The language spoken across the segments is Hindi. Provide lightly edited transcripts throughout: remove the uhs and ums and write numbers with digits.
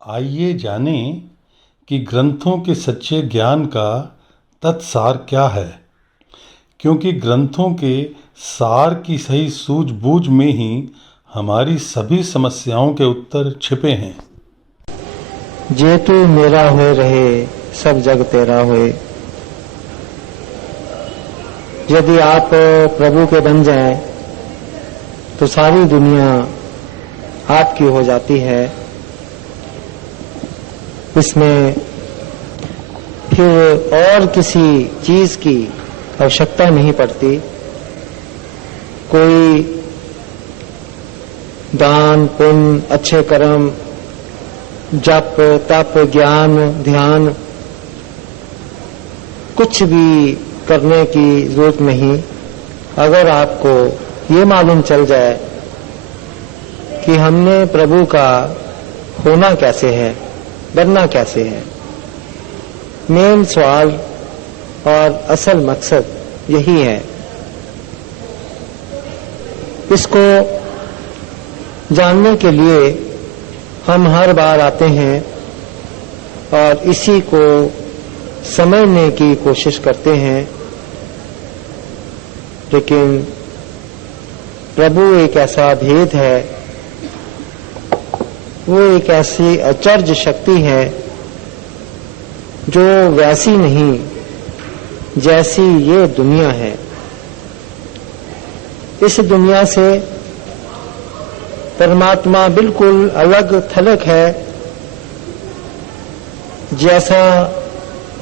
आइए जानें कि ग्रंथों के सच्चे ज्ञान का तत्सार क्या है, क्योंकि ग्रंथों के सार की सही सूझबूझ में ही हमारी सभी समस्याओं के उत्तर छिपे हैं। जे तू मेरा होए रहे, सब जग तेरा होए। यदि आप प्रभु के बन जाएं, तो सारी दुनिया आपकी हो जाती है। इसमें फिर और किसी चीज की आवश्यकता नहीं पड़ती। कोई दान पुण्य, अच्छे कर्म, जप तप, ज्ञान ध्यान, कुछ भी करने की जरूरत नहीं। अगर आपको ये मालूम चल जाए कि हमने प्रभु का होना कैसे है, बनना कैसे है, मेन सवाल और असल मकसद यही है। इसको जानने के लिए हम हर बार आते हैं और इसी को समझने की कोशिश करते हैं, लेकिन प्रभु एक ऐसा भेद है, वो एक ऐसी अचरज शक्ति है जो वैसी नहीं जैसी ये दुनिया है। इस दुनिया से परमात्मा बिल्कुल अलग थलग है।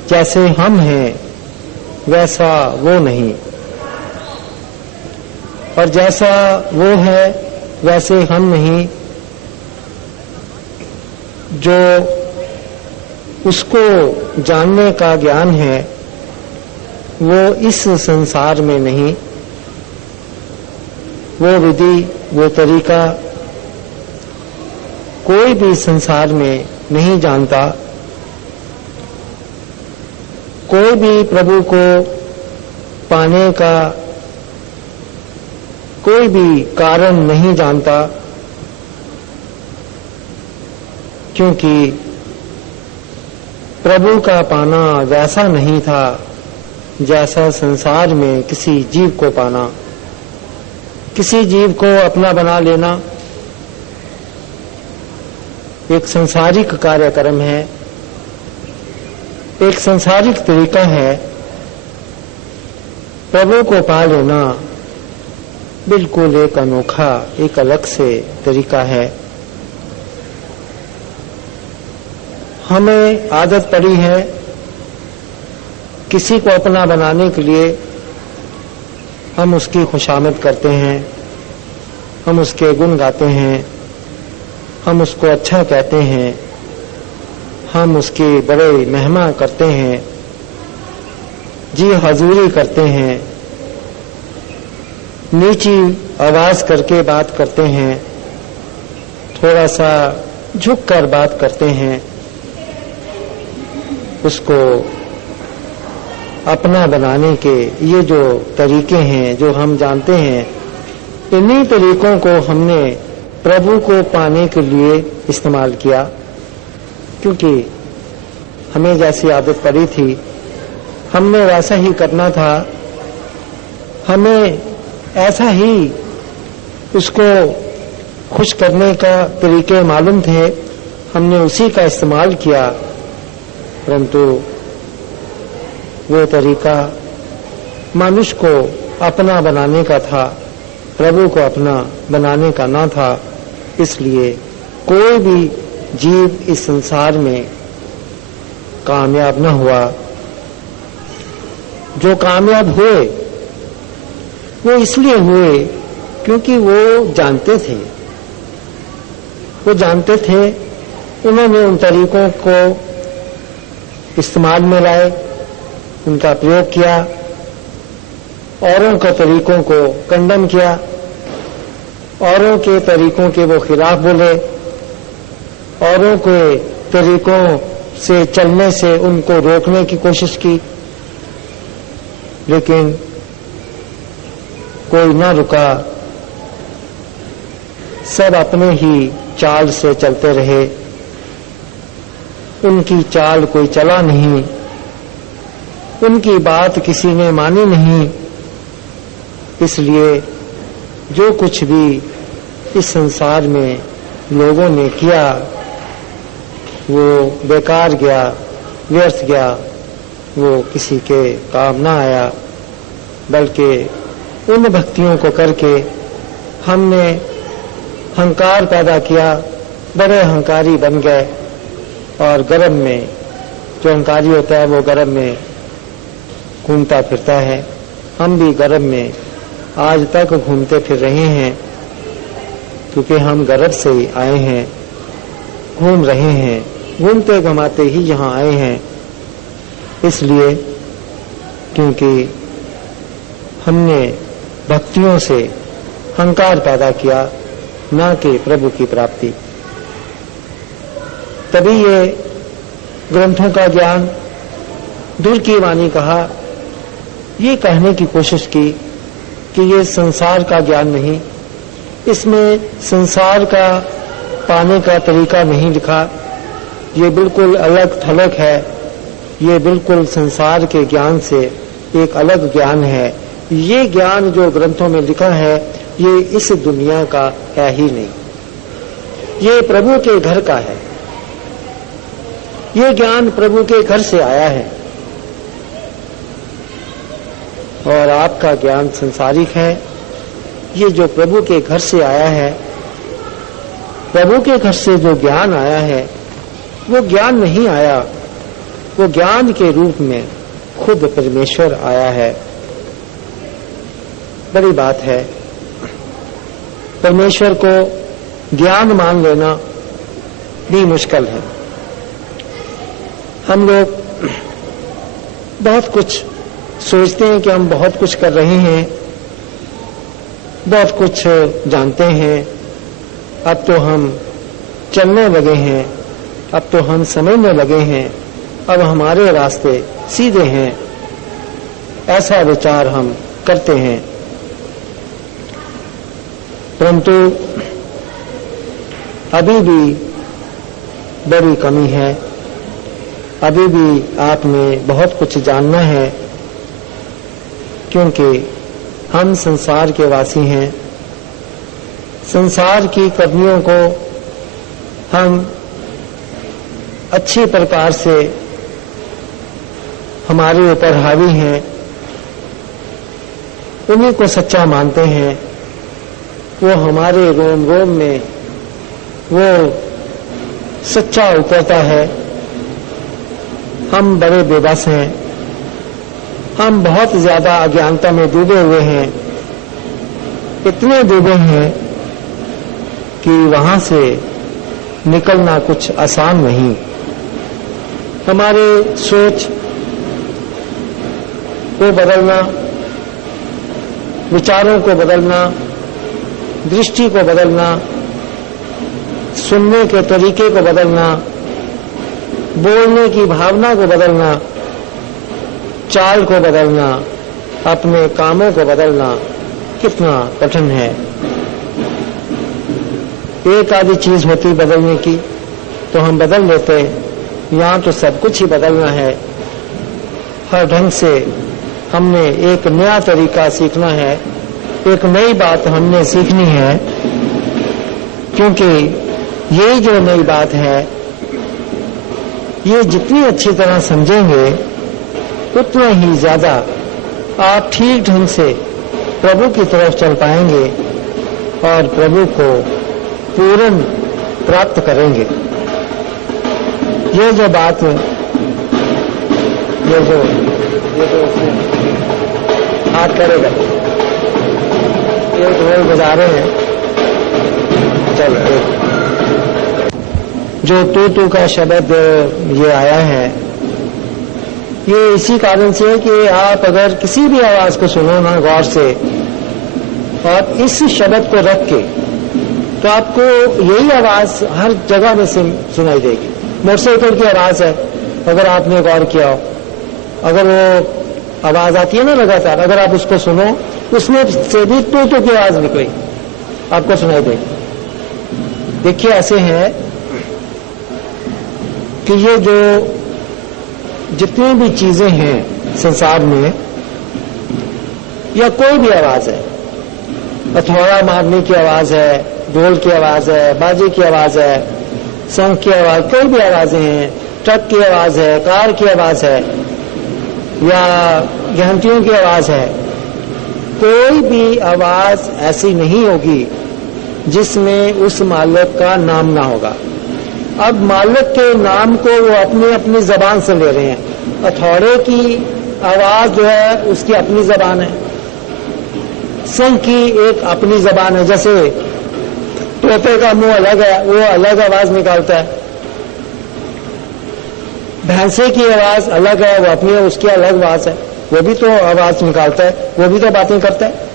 जैसे हम हैं वैसा वो नहीं, और जैसा वो है वैसे हम नहीं। जो उसको जानने का ज्ञान है वो इस संसार में नहीं। वो विधि, वो तरीका कोई भी संसार में नहीं जानता। कोई भी प्रभु को पाने का कोई भी कारण नहीं जानता, क्योंकि प्रभु का पाना वैसा नहीं था जैसा संसार में किसी जीव को पाना। किसी जीव को अपना बना लेना एक संसारिक कार्यक्रम है, एक संसारिक तरीका है। प्रभु को पा लेना बिल्कुल एक अनोखा, एक अलग से तरीका है। हमें आदत पड़ी है किसी को अपना बनाने के लिए हम उसकी खुशामद करते हैं, हम उसके गुण गाते हैं, हम उसको अच्छा कहते हैं, हम उसकी बड़े महिमा करते हैं, जी हजूरी करते हैं, नीची आवाज करके बात करते हैं, थोड़ा सा झुक कर बात करते हैं। उसको अपना बनाने के ये जो तरीके हैं, जो हम जानते हैं, इन्हीं तरीकों को हमने प्रभु को पाने के लिए इस्तेमाल किया, क्योंकि हमें जैसी आदत पड़ी थी हमने वैसा ही करना था। हमें ऐसा ही उसको खुश करने का तरीके मालूम थे, हमने उसी का इस्तेमाल किया। परंतु वो तरीका मनुष्य को अपना बनाने का था, प्रभु को अपना बनाने का ना था। इसलिए कोई भी जीव इस संसार में कामयाब न हुआ। जो कामयाब हुए वो इसलिए हुए क्योंकि वो जानते थे, उन्होंने उन तरीकों को इस्तेमाल में लाए, उनका प्रयोग किया, औरों के तरीकों को कंडम किया, औरों के तरीकों के वो खिलाफ बोले, औरों के तरीकों से चलने से उनको रोकने की कोशिश की, लेकिन कोई न रुका। सब अपने ही चाल से चलते रहे। उनकी चाल कोई चला नहीं, उनकी बात किसी ने मानी नहीं। इसलिए जो कुछ भी इस संसार में लोगों ने किया वो बेकार गया, व्यर्थ गया, वो किसी के काम ना आया। बल्कि उन भक्तियों को करके हमने अहंकार पैदा किया, बड़े अहंकारी बन गए और गर्भ में जो अहंकारी होता है वो गर्भ में घूमता फिरता है। हम भी गर्भ में आज तक घूमते फिर रहे हैं, क्योंकि हम गर्भ से ही आए हैं, घूम रहे हैं, घूमते घुमाते ही यहाँ आए हैं। इसलिए क्योंकि हमने भक्तियों से अहंकार पैदा किया, न कि प्रभु की प्राप्ति। तभी ये ग्रंथों का ज्ञान, दूर की वाणी कहा, ये कहने की कोशिश की कि ये संसार का ज्ञान नहीं, इसमें संसार का पाने का तरीका नहीं लिखा, ये बिल्कुल अलग थलग है, ये बिल्कुल संसार के ज्ञान से एक अलग ज्ञान है। ये ज्ञान जो ग्रंथों में लिखा है ये इस दुनिया का है ही नहीं, ये प्रभु के घर का है। ये ज्ञान प्रभु के घर से आया है और आपका ज्ञान संसारिक है। ये जो प्रभु के घर से आया है, प्रभु के घर से जो ज्ञान आया है वो ज्ञान नहीं आया, वो ज्ञान के रूप में खुद परमेश्वर आया है। बड़ी बात है, परमेश्वर को ज्ञान मान लेना भी मुश्किल है। हम लोग बहुत कुछ सोचते हैं कि हम बहुत कुछ कर रहे हैं, बहुत कुछ जानते हैं, अब तो हम चलने लगे हैं, अब तो हम समझने लगे हैं, अब हमारे रास्ते सीधे हैं, ऐसा विचार हम करते हैं। परंतु अभी भी बड़ी कमी है, अभी भी आपने बहुत कुछ जानना है, क्योंकि हम संसार के वासी हैं। संसार की कमियों को हम अच्छी प्रकार से हमारे ऊपर हावी हैं, उन्हीं को सच्चा मानते हैं। वो हमारे रोम रोम में वो सच्चा उतरता है। हम बड़े बेबस हैं, हम बहुत ज्यादा अज्ञानता में डूबे हुए हैं, इतने डूबे हैं कि वहां से निकलना कुछ आसान नहीं। हमारे सोच को बदलना, विचारों को बदलना, दृष्टि को बदलना, सुनने के तरीके को बदलना, बोलने की भावना को बदलना, चाल को बदलना, अपने कामों को बदलना कितना कठिन है। एक आधी चीज होती बदलने की तो हम बदल लेते, यहाँ तो सब कुछ ही बदलना है। हर ढंग से हमने एक नया तरीका सीखना है, एक नई बात हमने सीखनी है, क्योंकि ये जो नई बात है ये जितनी अच्छी तरह समझेंगे उतना ही ज्यादा आप ठीक ढंग से प्रभु की तरफ चल पाएंगे और प्रभु को पूर्ण प्राप्त करेंगे। ये जो बात, ये जो हाथ करेगा, ये ढोल बजा रहे हैं, चलो जो तू का शब्द ये आया है, ये इसी कारण से है कि आप अगर किसी भी आवाज को सुनो ना गौर से और इस शब्द को रख के, तो आपको यही आवाज हर जगह में सुनाई देगी। मोटरसाइकिल की आवाज है, अगर आपने गौर किया हो, अगर वो आवाज आती है ना लगातार, अगर आप उसको सुनो, उसमें से भी तू की आवाज निकली आपको सुनाई देगी। देखिए ऐसे है कि ये जो जितनी भी चीजें हैं संसार में, या कोई भी आवाज है, हथौड़ा मारने की आवाज है, ढोल की आवाज है, बाजे की आवाज है, शंख की आवाज, कोई भी आवाजें हैं, ट्रक की आवाज है, कार की आवाज है, या घंटियों की आवाज है, कोई भी आवाज ऐसी नहीं होगी जिसमें उस मालिक का नाम ना होगा। अब मालिक के नाम को वो अपनी अपनी जबान से ले रहे हैं। हथौड़े की आवाज जो है उसकी अपनी जबान है, शंख की एक अपनी जबान है, जैसे तोते का मुंह अलग है, वो अलग आवाज निकालता है। भैंसे की आवाज अलग है, वो अपनी उसकी अलग आवाज है, वो भी तो आवाज निकालता है, वो भी तो बातें करता है।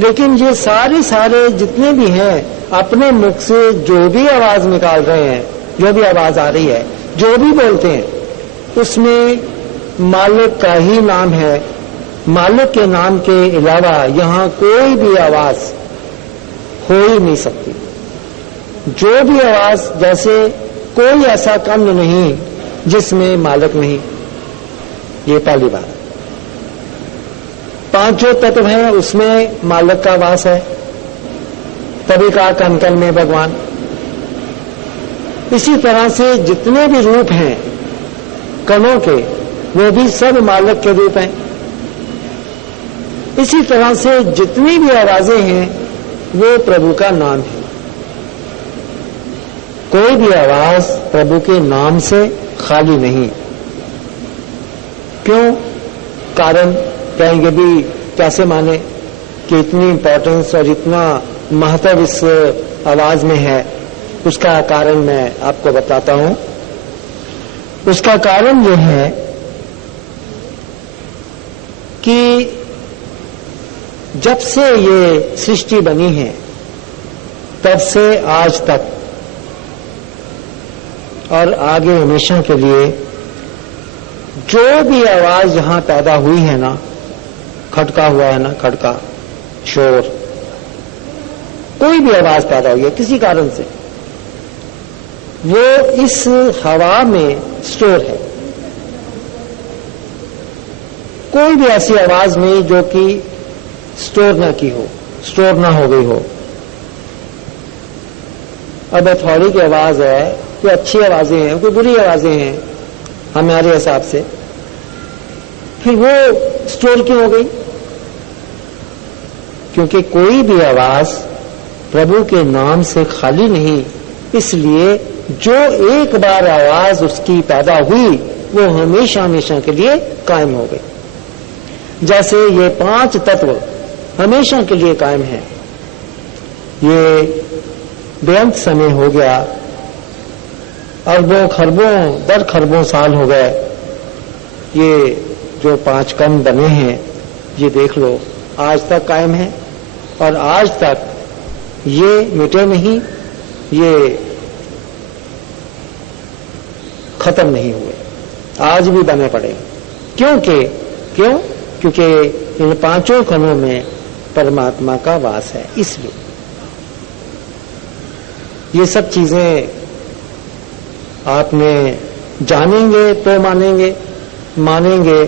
लेकिन ये सारे जितने भी हैं अपने मुख से जो भी आवाज निकाल रहे हैं, जो भी आवाज आ रही है, जो भी बोलते हैं, उसमें मालिक का ही नाम है। मालिक के नाम के अलावा यहां कोई भी आवाज हो ही नहीं सकती। जो भी आवाज, जैसे कोई ऐसा कंद नहीं जिसमें मालिक नहीं, ये पहली बात। पांचों तत्व हैं, उसमें मालिक का वास है, तभी कहा कण कण में भगवान। इसी तरह से जितने भी रूप हैं कणों के, वो भी सब मालिक के रूप हैं। इसी तरह से जितनी भी आवाजें हैं वो प्रभु का नाम है। कोई भी आवाज प्रभु के नाम से खाली नहीं। क्यों? कारण कहेंगे भी कैसे माने कि इतनी इंपॉर्टेंस और इतना महत्व इस आवाज में है। उसका कारण मैं आपको बताता हूं। उसका कारण यह है कि जब से ये सृष्टि बनी है तब से आज तक और आगे हमेशा के लिए जो भी आवाज यहां पैदा हुई है ना, खटका हुआ है ना, खटका, शोर, कोई भी आवाज पैदा हुई है किसी कारण से, वो इस हवा में स्टोर है। कोई भी ऐसी आवाज नहीं जो कि स्टोर ना की हो, स्टोर ना हो गई हो। अब हथौड़ी की आवाज है, कोई अच्छी आवाजें हैं, कोई बुरी आवाजें हैं हमारे हिसाब से, फिर वो स्टोर क्यों हो गई? क्योंकि कोई भी आवाज प्रभु के नाम से खाली नहीं। इसलिए जो एक बार आवाज उसकी पैदा हुई वो हमेशा हमेशा के लिए कायम हो गई। जैसे ये पांच तत्व हमेशा के लिए कायम है। ये बेअंत समय हो गया, अरबों खरबों दर खरबों साल हो गए, ये जो पांच कण बने हैं ये देख लो आज तक कायम है, और आज तक ये मिटे नहीं, ये खत्म नहीं हुए, आज भी बने पड़े। क्योंकि इन पांचों कणों में परमात्मा का वास है। इसलिए ये सब चीजें आपने जानेंगे तो मानेंगे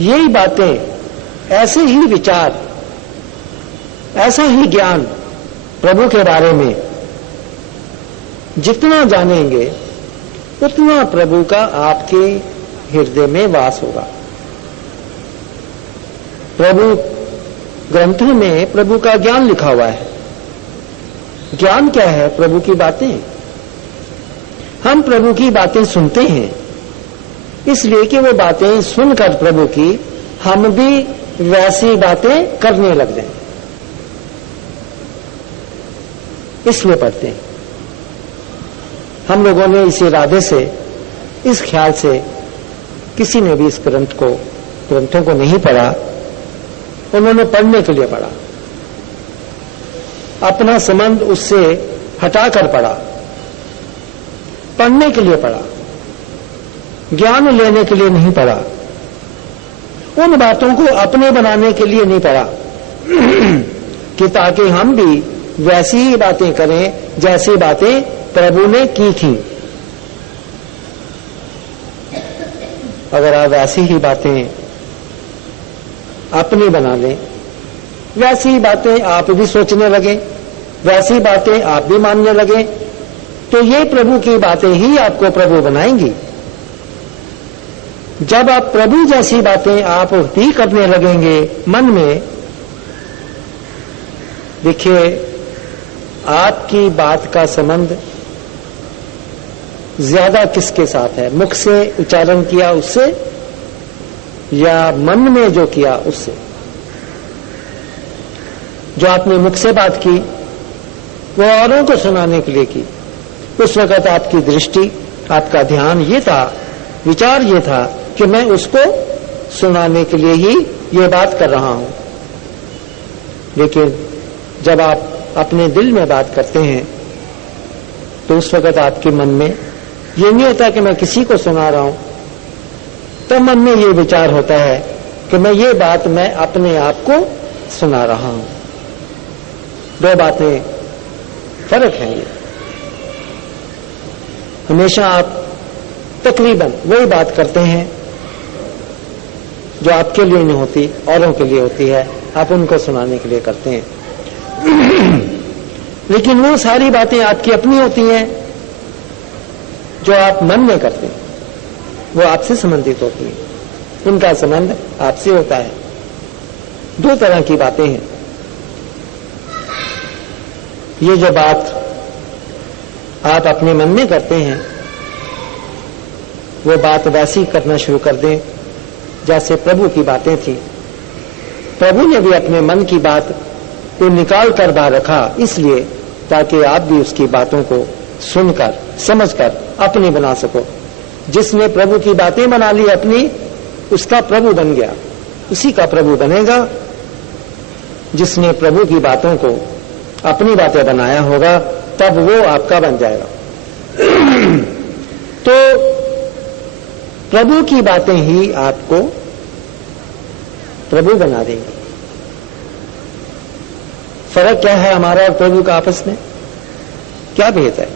यही बातें, ऐसे ही विचार, ऐसा ही ज्ञान प्रभु के बारे में जितना जानेंगे उतना प्रभु का आपके हृदय में वास होगा। प्रभु ग्रंथों में प्रभु का ज्ञान लिखा हुआ है। ज्ञान क्या है? प्रभु की बातें। हम प्रभु की बातें सुनते हैं इसलिए कि वो बातें सुनकर प्रभु की हम भी वैसी बातें करने लग जाएं, इसलिए पढ़ते हैं। हम लोगों ने इस इरादे से, इस ख्याल से, किसी ने भी इस ग्रंथों को नहीं पढ़ा, उन्होंने पढ़ने के लिए पढ़ा, अपना संबंध उससे हटाकर पढ़ा, पढ़ने के लिए पढ़ा, ज्ञान लेने के लिए नहीं पढ़ा, उन बातों को अपने बनाने के लिए नहीं पढ़ा कि ताकि हम भी वैसी ही बातें करें जैसी बातें प्रभु ने की थी। अगर आप वैसी ही बातें अपनी बना लें, वैसी ही बातें आप भी सोचने लगे, वैसी बातें आप भी मानने लगे, तो ये प्रभु की बातें ही आपको प्रभु बनाएंगी। जब आप प्रभु जैसी बातें आप भी करने लगेंगे मन में, देखिए आपकी बात का संबंध ज्यादा किसके साथ है, मुख से उच्चारण किया उससे या मन में जो किया उससे। जो आपने मुख से बात की वो औरों को सुनाने के लिए की, उस वक्त आपकी दृष्टि, आपका ध्यान ये था, विचार ये था कि मैं उसको सुनाने के लिए ही ये बात कर रहा हूं। लेकिन जब आप अपने दिल में बात करते हैं तो उस वक्त आपके मन में ये नहीं होता कि मैं किसी को सुना रहा हूं, तो मन में ये विचार होता है कि मैं ये बात मैं अपने आप को सुना रहा हूं। दो बातें फर्क है ये। हमेशा आप तकरीबन वही बात करते हैं जो आपके लिए नहीं होती, औरों के लिए होती है, आप उनको सुनाने के लिए करते हैं। लेकिन वो सारी बातें आपकी अपनी होती हैं जो आप मन में करते हैं, वो आपसे संबंधित होती हैं, उनका संबंध आपसे होता है। दो तरह की बातें हैं। ये जो बात आप अपने मन में करते हैं वो बात वैसी करना शुरू कर दें जैसे प्रभु की बातें थी। प्रभु ने भी अपने मन की बात को निकाल कर बाहर रखा, इसलिए ताकि आप भी उसकी बातों को सुनकर समझकर अपनी बना सको। जिसने प्रभु की बातें बना ली अपनी, उसका प्रभु बन गया, उसी का प्रभु बनेगा। जिसने प्रभु की बातों को अपनी बातें बनाया होगा तब वो आपका बन जाएगा। तो प्रभु की बातें ही आपको प्रभु बना देंगी। फर्क क्या है हमारा और प्रभु का आपस में, क्या भेद है?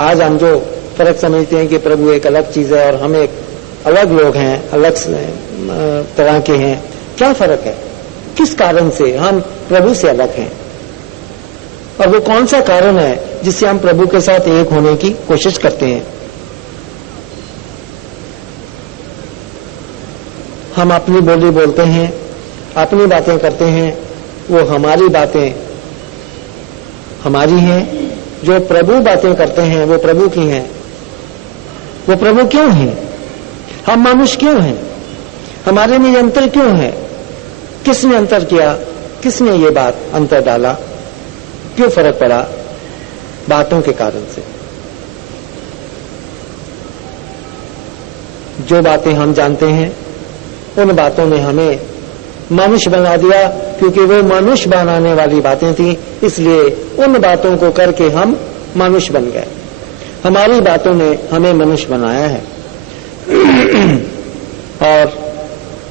आज हम जो फर्क समझते हैं कि प्रभु एक अलग चीज है और हम एक अलग लोग हैं, अलग तरह के हैं, क्या फर्क है? किस कारण से हम प्रभु से अलग हैं? और वो कौन सा कारण है जिससे हम प्रभु के साथ एक होने की कोशिश करते हैं? हम अपनी बोली बोलते हैं, अपनी बातें करते हैं, वो हमारी बातें हमारी हैं। जो प्रभु बातें करते हैं वो प्रभु की हैं। वो प्रभु क्यों हैं? हम मनुष्य क्यों हैं? हमारे में अंतर क्यों है? किसने अंतर किया? किसने ये बात अंतर डाला? क्यों फर्क पड़ा? बातों के कारण से। जो बातें हम जानते हैं उन बातों ने हमें मनुष्य बना दिया, क्योंकि वो मनुष्य बनाने वाली बातें थी, इसलिए उन बातों को करके हम मनुष्य बन गए। हमारी बातों ने हमें मनुष्य बनाया है। और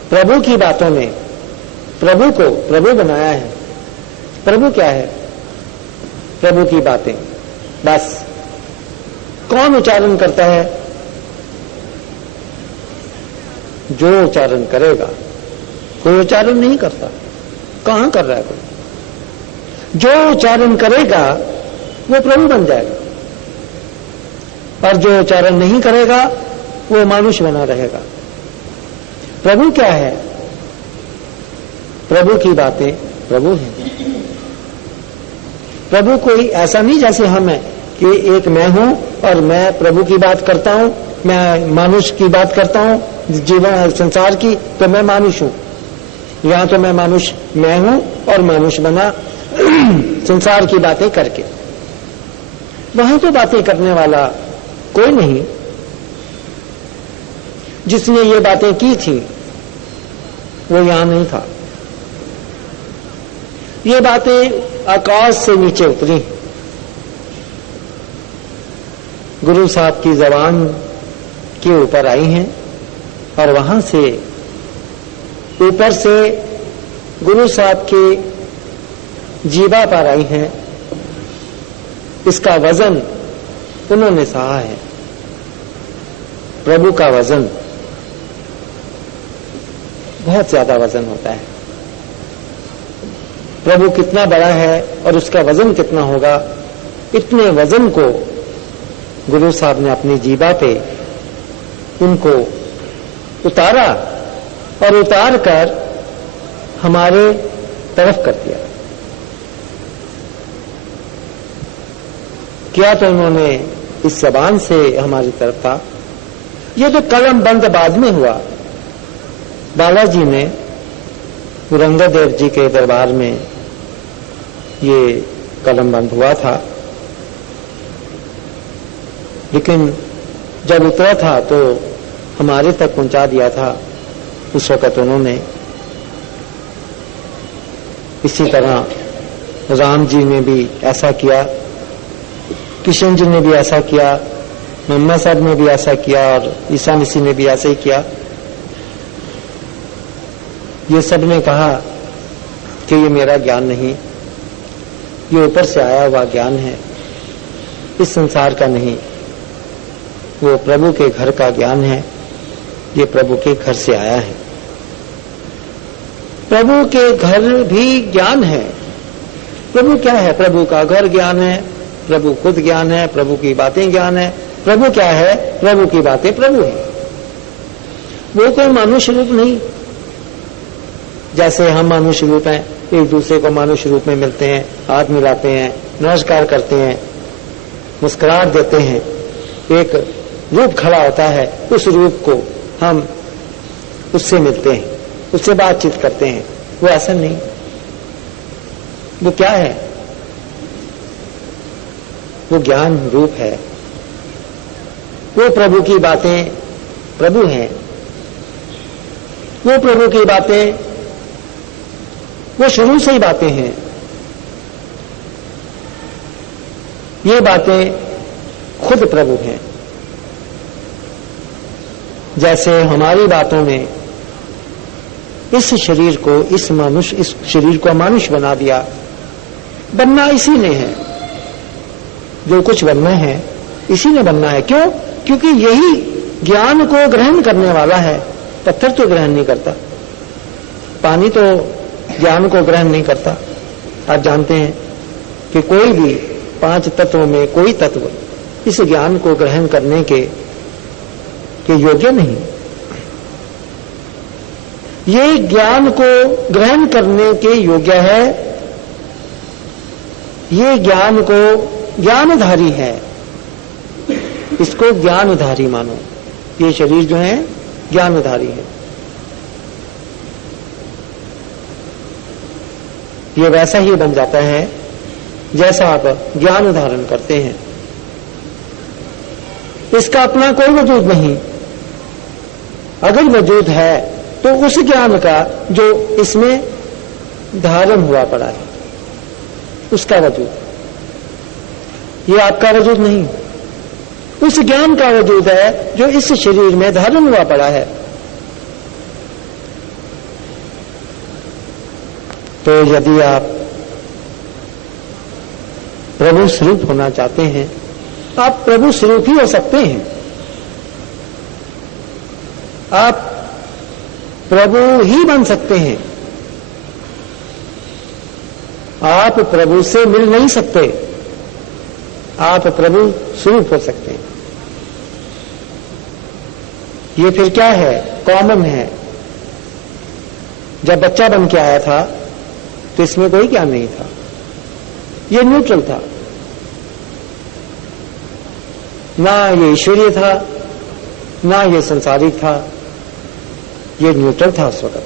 प्रभु की बातों ने प्रभु को प्रभु बनाया है। प्रभु क्या है? प्रभु की बातें बस। कौन उच्चारण करता है? जो उच्चारण करेगा। कोई उच्चारण नहीं करता। कहां कर रहा है कोई? जो उच्चारण करेगा वो प्रभु बन जाएगा, और जो उच्चारण नहीं करेगा वो मनुष्य बना रहेगा। प्रभु क्या है? प्रभु की बातें प्रभु हैं। प्रभु कोई ऐसा नहीं जैसे हम हैं कि एक मैं हूं और मैं प्रभु की बात करता हूं, मैं मनुष्य की बात करता हूं, जीवन संसार की, तो मैं मनुष्य हूं। यहां तो मैं मनुष्य मैं हूं और मनुष्य बना संसार की बातें करके। वहां तो बातें करने वाला कोई नहीं। जिसने ये बातें की थी वो यहां नहीं था। ये बातें आकाश से नीचे उतरी, गुरु साहब की जबान के ऊपर आई हैं, और वहां से ऊपर से गुरु साहब के जीवा पर आई हैं। इसका वजन उन्होंने सहा है। प्रभु का वजन बहुत ज्यादा वजन होता है। प्रभु कितना बड़ा है और उसका वजन कितना होगा, इतने वजन को गुरु साहब ने अपनी जीभा पे उनको उतारा और उतार कर हमारे तरफ कर दिया। क्या तो उन्होंने इस जबान से हमारी तरफ था। ये तो कलम बंद बाद में हुआ। बालाजी ने पुरंदरदेव जी के दरबार में ये कलम बंद हुआ था, लेकिन जब उतरा था तो हमारे तक पहुंचा दिया था। उस वक्त उन्होंने इसी तरह राम जी ने भी ऐसा किया, किशन जी ने भी ऐसा किया, मोहम्मद साहब ने भी ऐसा किया और ईसा मसीह ने भी ऐसा ही किया। ये सब ने कहा कि ये मेरा ज्ञान नहीं, ये ऊपर से आया हुआ ज्ञान है, इस संसार का नहीं, वो प्रभु के घर का ज्ञान है, ये प्रभु के घर से आया है। प्रभु के घर भी ज्ञान है। प्रभु क्या है? प्रभु का घर ज्ञान है, प्रभु खुद ज्ञान है, प्रभु की बातें ज्ञान है। प्रभु क्या है? प्रभु की बातें प्रभु है। वो कोई मनुष्य रूप नहीं। जैसे हम मनुष्य रूप हैं, एक दूसरे को मनुष्य रूप में मिलते हैं, हाथ मिलाते हैं, नमस्कार करते हैं, मुस्कुराहट देते हैं, एक रूप खड़ा होता है, उस रूप को हम उससे मिलते हैं, उससे बातचीत करते हैं। वो ऐसा नहीं। वो क्या है? वो ज्ञान रूप है। वो प्रभु की बातें प्रभु हैं। वो प्रभु की बातें, वो शुरू से ही बातें हैं। ये बातें खुद प्रभु हैं। जैसे हमारी बातों में इस शरीर को, इस शरीर को मनुष्य बना दिया, बनना इसी ने है। जो कुछ बनना है इसी ने बनना है। क्यों? क्योंकि यही ज्ञान को ग्रहण करने वाला है। पत्थर तो ग्रहण नहीं करता, पानी तो ज्ञान को ग्रहण नहीं करता। आप जानते हैं कि कोई भी 5 तत्वों में कोई तत्व इस ज्ञान को ग्रहण करने के योग्य नहीं। ये ज्ञान को ग्रहण करने के योग्य है। ये ज्ञान को ज्ञानधारी है। इसको ज्ञानधारी मानो। ये शरीर जो है ज्ञानधारी है। ये वैसा ही बन जाता है जैसा आप ज्ञान धारण करते हैं। इसका अपना कोई वजूद नहीं। अगर वजूद है तो उस ज्ञान का जो इसमें धारण हुआ पड़ा है, उसका वजूद। ये आपका वजूद नहीं, उस ज्ञान का वजूद है जो इस शरीर में धारण हुआ पड़ा है। तो यदि आप प्रभु स्वरूप होना चाहते हैं, आप प्रभु स्वरूप ही हो सकते हैं। आप प्रभु ही बन सकते हैं। आप प्रभु से मिल नहीं सकते, आप प्रभु स्वरूप हो सकते हैं। ये फिर क्या है? कॉमन है। जब बच्चा बन के आया था तो इसमें कोई ज्ञान नहीं था, ये न्यूट्रल था। ना ये ईश्वरीय था, ना ये संसारिक था, ये न्यूट्रल था उस वक्त।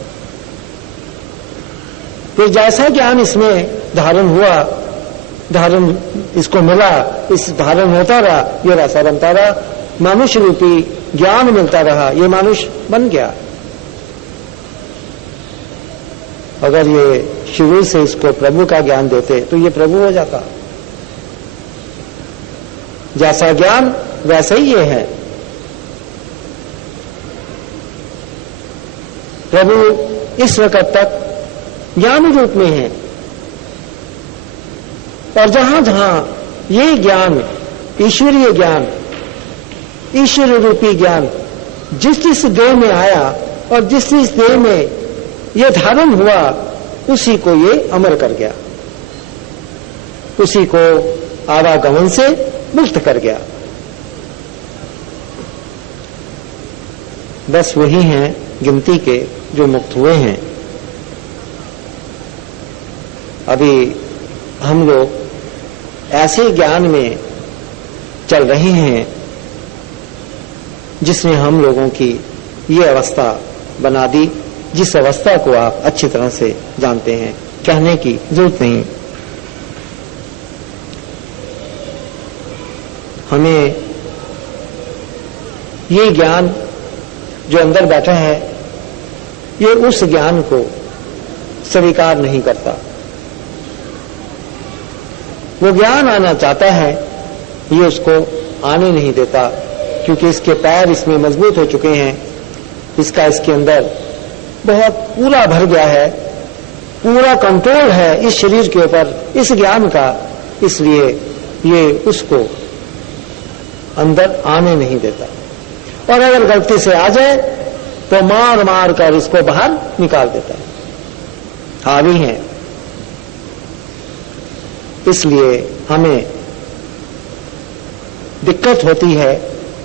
फिर जैसा ज्ञान इसमें धारण हुआ, धारण इसको मिला, इस धारण होता रहा, ये वैसा बनता रहा। मनुष्य रूपी ज्ञान मिलता रहा, ये मनुष्य बन गया। अगर ये शुरू से इसको प्रभु का ज्ञान देते तो ये प्रभु हो जाता। जैसा ज्ञान वैसा ही ये है। प्रभु इस वक्त तक ज्ञान रूप में है, और जहां जहां ये ज्ञान, ईश्वरीय ज्ञान, ईश्वर रूपी ज्ञान जिस जिस देह में आया और जिस जिस देह में ये धारण हुआ, उसी को ये अमर कर गया, उसी को आवागमन से मुक्त कर गया। बस वही हैं गिनती के जो मुक्त हुए हैं। अभी हम लोग ऐसे ज्ञान में चल रहे हैं जिसने हम लोगों की ये अवस्था बना दी, जिस अवस्था को आप अच्छी तरह से जानते हैं, कहने की जरूरत नहीं। हमें ये ज्ञान जो अंदर बैठा है, ये उस ज्ञान को स्वीकार नहीं करता। वो ज्ञान आना चाहता है, ये उसको आने नहीं देता, क्योंकि इसके पैर इसमें मजबूत हो चुके हैं, इसका इसके अंदर बहुत पूरा भर गया है, पूरा कंट्रोल है इस शरीर के ऊपर इस ज्ञान का, इसलिए ये उसको अंदर आने नहीं देता। और अगर गलती से आ जाए तो मार मार कर इसको बाहर निकाल देता है। हावी है। इसलिए हमें दिक्कत होती है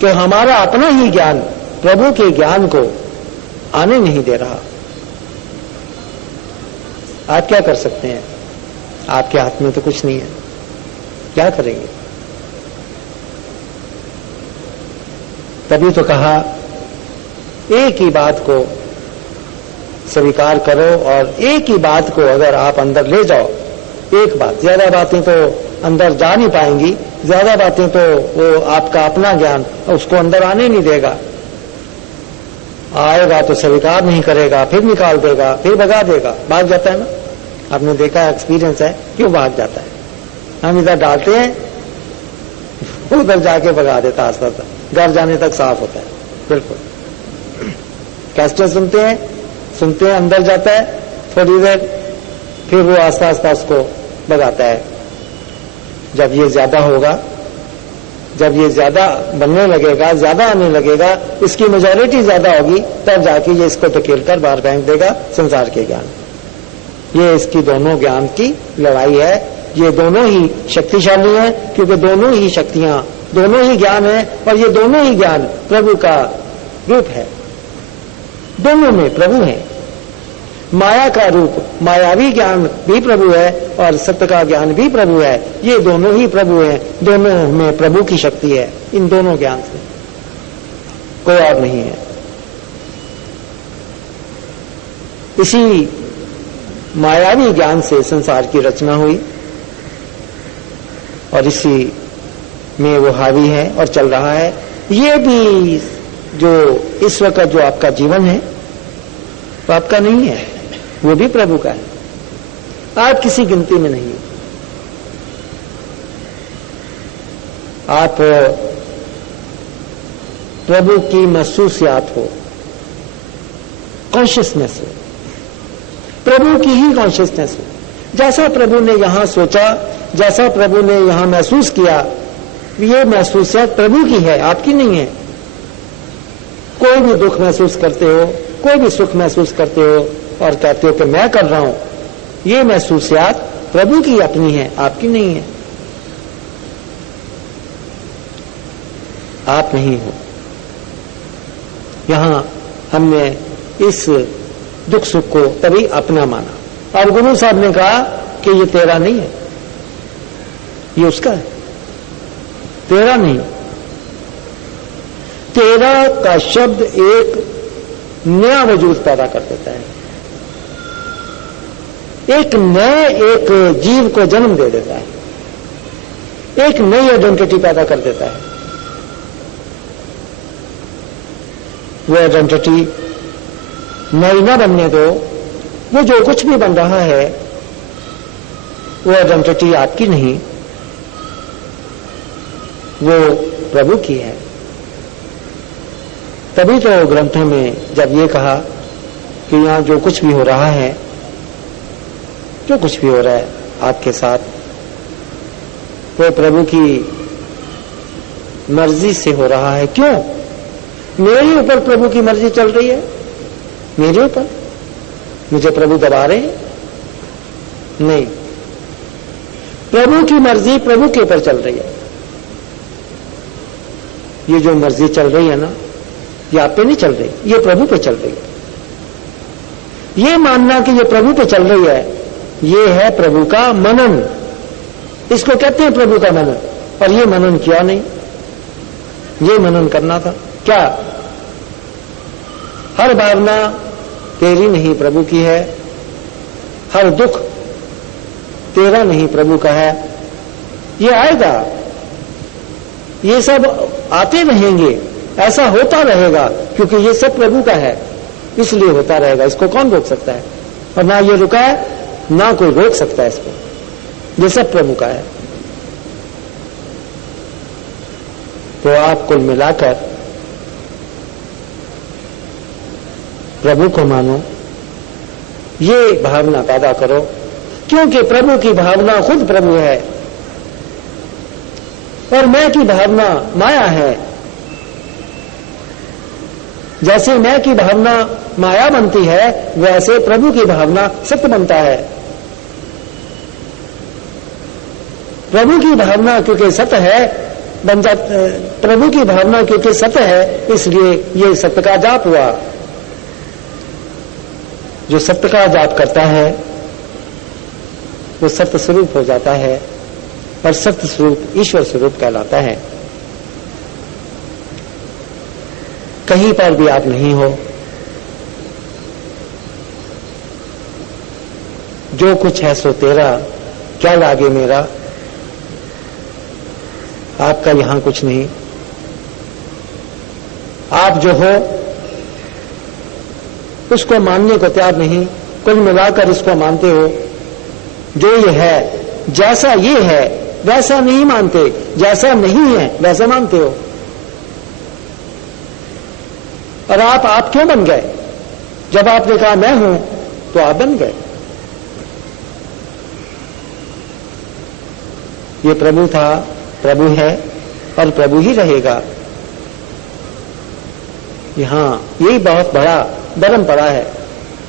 कि हमारा अपना ही ज्ञान प्रभु के ज्ञान को आने नहीं दे रहा। आप क्या कर सकते हैं? आपके हाथ में तो कुछ नहीं है, क्या करेंगे? तभी तो कहा एक ही बात को स्वीकार करो, और एक ही बात को अगर आप अंदर ले जाओ, एक बात, ज्यादा बातें तो अंदर जा नहीं पाएंगी, ज्यादा बातें तो वो आपका अपना ज्ञान उसको अंदर आने नहीं देगा। आएगा तो स्वीकार नहीं करेगा, फिर निकाल देगा, फिर भगा देगा, भाग जाता है ना। आपने देखा, एक्सपीरियंस है, क्यों भाग जाता है? हम इधर डालते हैं, उधर जाके भगा देता, आस्ता आस्ता घर जाने तक साफ होता है। बिल्कुल कैसेट सुनते हैं, अंदर जाता है थोड़ी देर, फिर वो आस्ता आस्ता उसको भगाता है। जब ये ज्यादा होगा, जब ये ज्यादा बनने लगेगा, ज्यादा आने लगेगा, इसकी मेजॉरिटी ज्यादा होगी, तब जाके ये इसको धकेल कर बाहर फेंक देगा संसार के ज्ञान। ये इसकी दोनों ज्ञान की लड़ाई है। ये दोनों ही शक्तिशाली हैं, क्योंकि दोनों ही शक्तियां, दोनों ही ज्ञान है, और ये दोनों ही ज्ञान प्रभु का रूप है। दोनों में प्रभु है। माया का रूप, मायावी ज्ञान भी प्रभु है, और सत्य का ज्ञान भी प्रभु है। ये दोनों ही प्रभु हैं, दोनों में प्रभु की शक्ति है। इन दोनों ज्ञान से कोई और नहीं है। इसी मायावी ज्ञान से संसार की रचना हुई, और इसी में वो हावी है और चल रहा है। ये भी जो इस वक्त जो आपका जीवन है, वो आपका नहीं है, वो भी प्रभु का है। आप किसी गिनती में नहीं हो। आप प्रभु की महसूसियात हो, कॉन्शियसनेस हो, प्रभु की ही कॉन्शियसनेस हो। जैसा प्रभु ने यहां सोचा, जैसा प्रभु ने यहां महसूस किया, ये महसूसियत प्रभु की है, आपकी नहीं है। कोई भी दुख महसूस करते हो, कोई भी सुख महसूस करते हो और कहते हो कि मैं कर रहा हूं, ये महसूसियत प्रभु की अपनी है, आपकी नहीं है। आप नहीं हो। यहां हमने इस दुख सुख को तभी अपना माना, और गुरु साहब ने कहा कि ये तेरा नहीं है, ये उसका है, तेरा नहीं। तेरा का शब्द एक नया वजूद पैदा कर देता है, एक नए एक जीव को जन्म दे देता है, एक नई आइडेंटिटी पैदा कर देता है। वो आइडेंटिटी नई न बनने दो। वो जो कुछ भी बन रहा है, वो आइडेंटिटी आपकी नहीं, वो प्रभु की है। तभी तो ग्रंथों में जब ये कहा कि यहां जो कुछ भी हो रहा है, जो कुछ भी हो रहा है आपके साथ, वो प्रभु की मर्जी से हो रहा है। क्यों? मेरे ऊपर प्रभु की मर्जी चल रही है, मेरे ऊपर। मुझे प्रभु दबा रहे? नहीं, प्रभु की मर्जी प्रभु के ऊपर चल रही है। ये जो मर्जी चल रही है ना, ये आप पे नहीं चल रही, ये प्रभु पे चल रही है। ये मानना कि ये प्रभु पे चल रही है, ये है प्रभु का मनन। इसको कहते हैं प्रभु का मनन। और ये मनन किया नहीं, ये मनन करना था। क्या? हर भावना तेरी नहीं प्रभु की है, हर दुख तेरा नहीं प्रभु का है। ये आएगा, ये सब आते रहेंगे, ऐसा होता रहेगा, क्योंकि ये सब प्रभु का है, इसलिए होता रहेगा। इसको कौन रोक सकता है? और ना ये रुका है, ना कोई रोक सकता है इसको। ये सब प्रभु का है। तो आप कुल मिलाकर प्रभु को मानो, ये भावना पैदा करो, क्योंकि प्रभु की भावना खुद प्रभु है और मैं की भावना माया है। जैसे मैं की भावना माया बनती है, वैसे प्रभु की भावना सत्य बनता है। प्रभु की भावना क्योंकि सत्य है बन जा, प्रभु की भावना क्योंकि सत्य है, इसलिए ये सत्य का जाप हुआ। जो सत्य का जाप करता है वो सत्य स्वरूप हो जाता है, और सत्य स्वरूप ईश्वर स्वरूप कहलाता है। कहीं पर भी आप नहीं हो, जो कुछ है सो तेरा, क्या लागे मेरा। आपका यहां कुछ नहीं। आप जो हो उसको मानने को तैयार नहीं, कुल मिलाकर इसको मानते हो। जो ये है, जैसा ये है वैसा नहीं मानते, जैसा नहीं है वैसा मानते हो। और आप क्यों बन गए? जब आपने कहा मैं हूं तो आप बन गए। ये प्रभु था, प्रभु है और प्रभु ही रहेगा। यहां यही बहुत बड़ा भ्रम पड़ा है,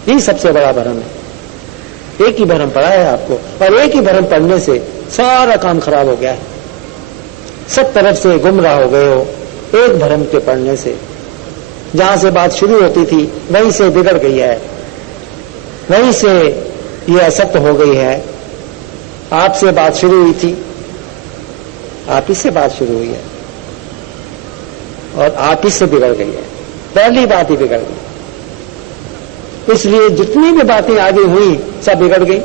यही सबसे बड़ा भ्रम है। एक ही भ्रम पड़ा है आपको, और एक ही भ्रम पड़ने से सारा काम खराब हो गया है। सब तरफ से गुमराह हो गए हो एक भ्रम के पड़ने से। जहां से बात शुरू होती थी वहीं से बिगड़ गई है, वहीं से ये असत्य हो गई है। आपसे बात शुरू हुई थी, आप ही से बात शुरू हुई है और आप ही से बिगड़ गई है। पहली बात ही बिगड़ गई, इसलिए जितनी भी बातें आगे हुई सब बिगड़ गई।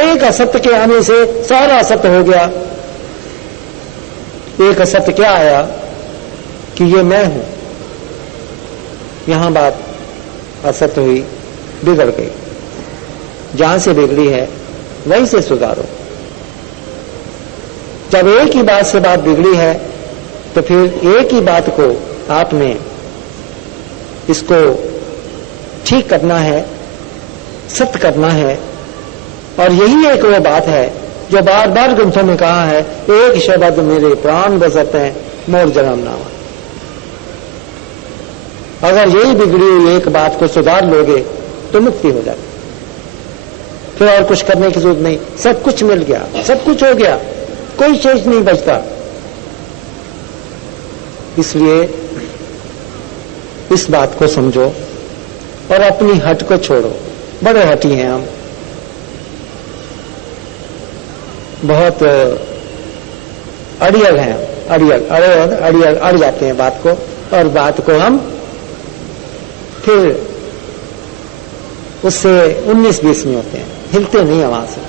एक असत्य के आने से सारा असत्य हो गया। एक असत्य क्या आया कि ये मैं हूं, यहां बात असत्य हुई, बिगड़ गई। जहां से बिगड़ी है वहीं से सुधारो। जब एक ही बात से बात बिगड़ी है तो फिर एक ही बात को आपने इसको ठीक करना है, सत्य करना है। और यही एक वो बात है जो बार बार ग्रंथों में कहा है, एक शब्द मेरे प्राण बसते हैं मोर जन्म नामा। अगर यही बिगड़ी हुई एक बात को सुधार लोगे तो मुक्ति हो जाती, फिर और कुछ करने की जरूरत नहीं। सब कुछ मिल गया, सब कुछ हो गया, कोई शेष नहीं बचता। इसलिए इस बात को समझो और अपनी हट को छोड़ो। बड़े हटी हैं हम, बहुत अड़ियल हैं, अड़ियल अड़ जाते हैं बात को, और बात को हम फिर उससे 19-20 में होते हैं, हिलते नहीं है वहां से।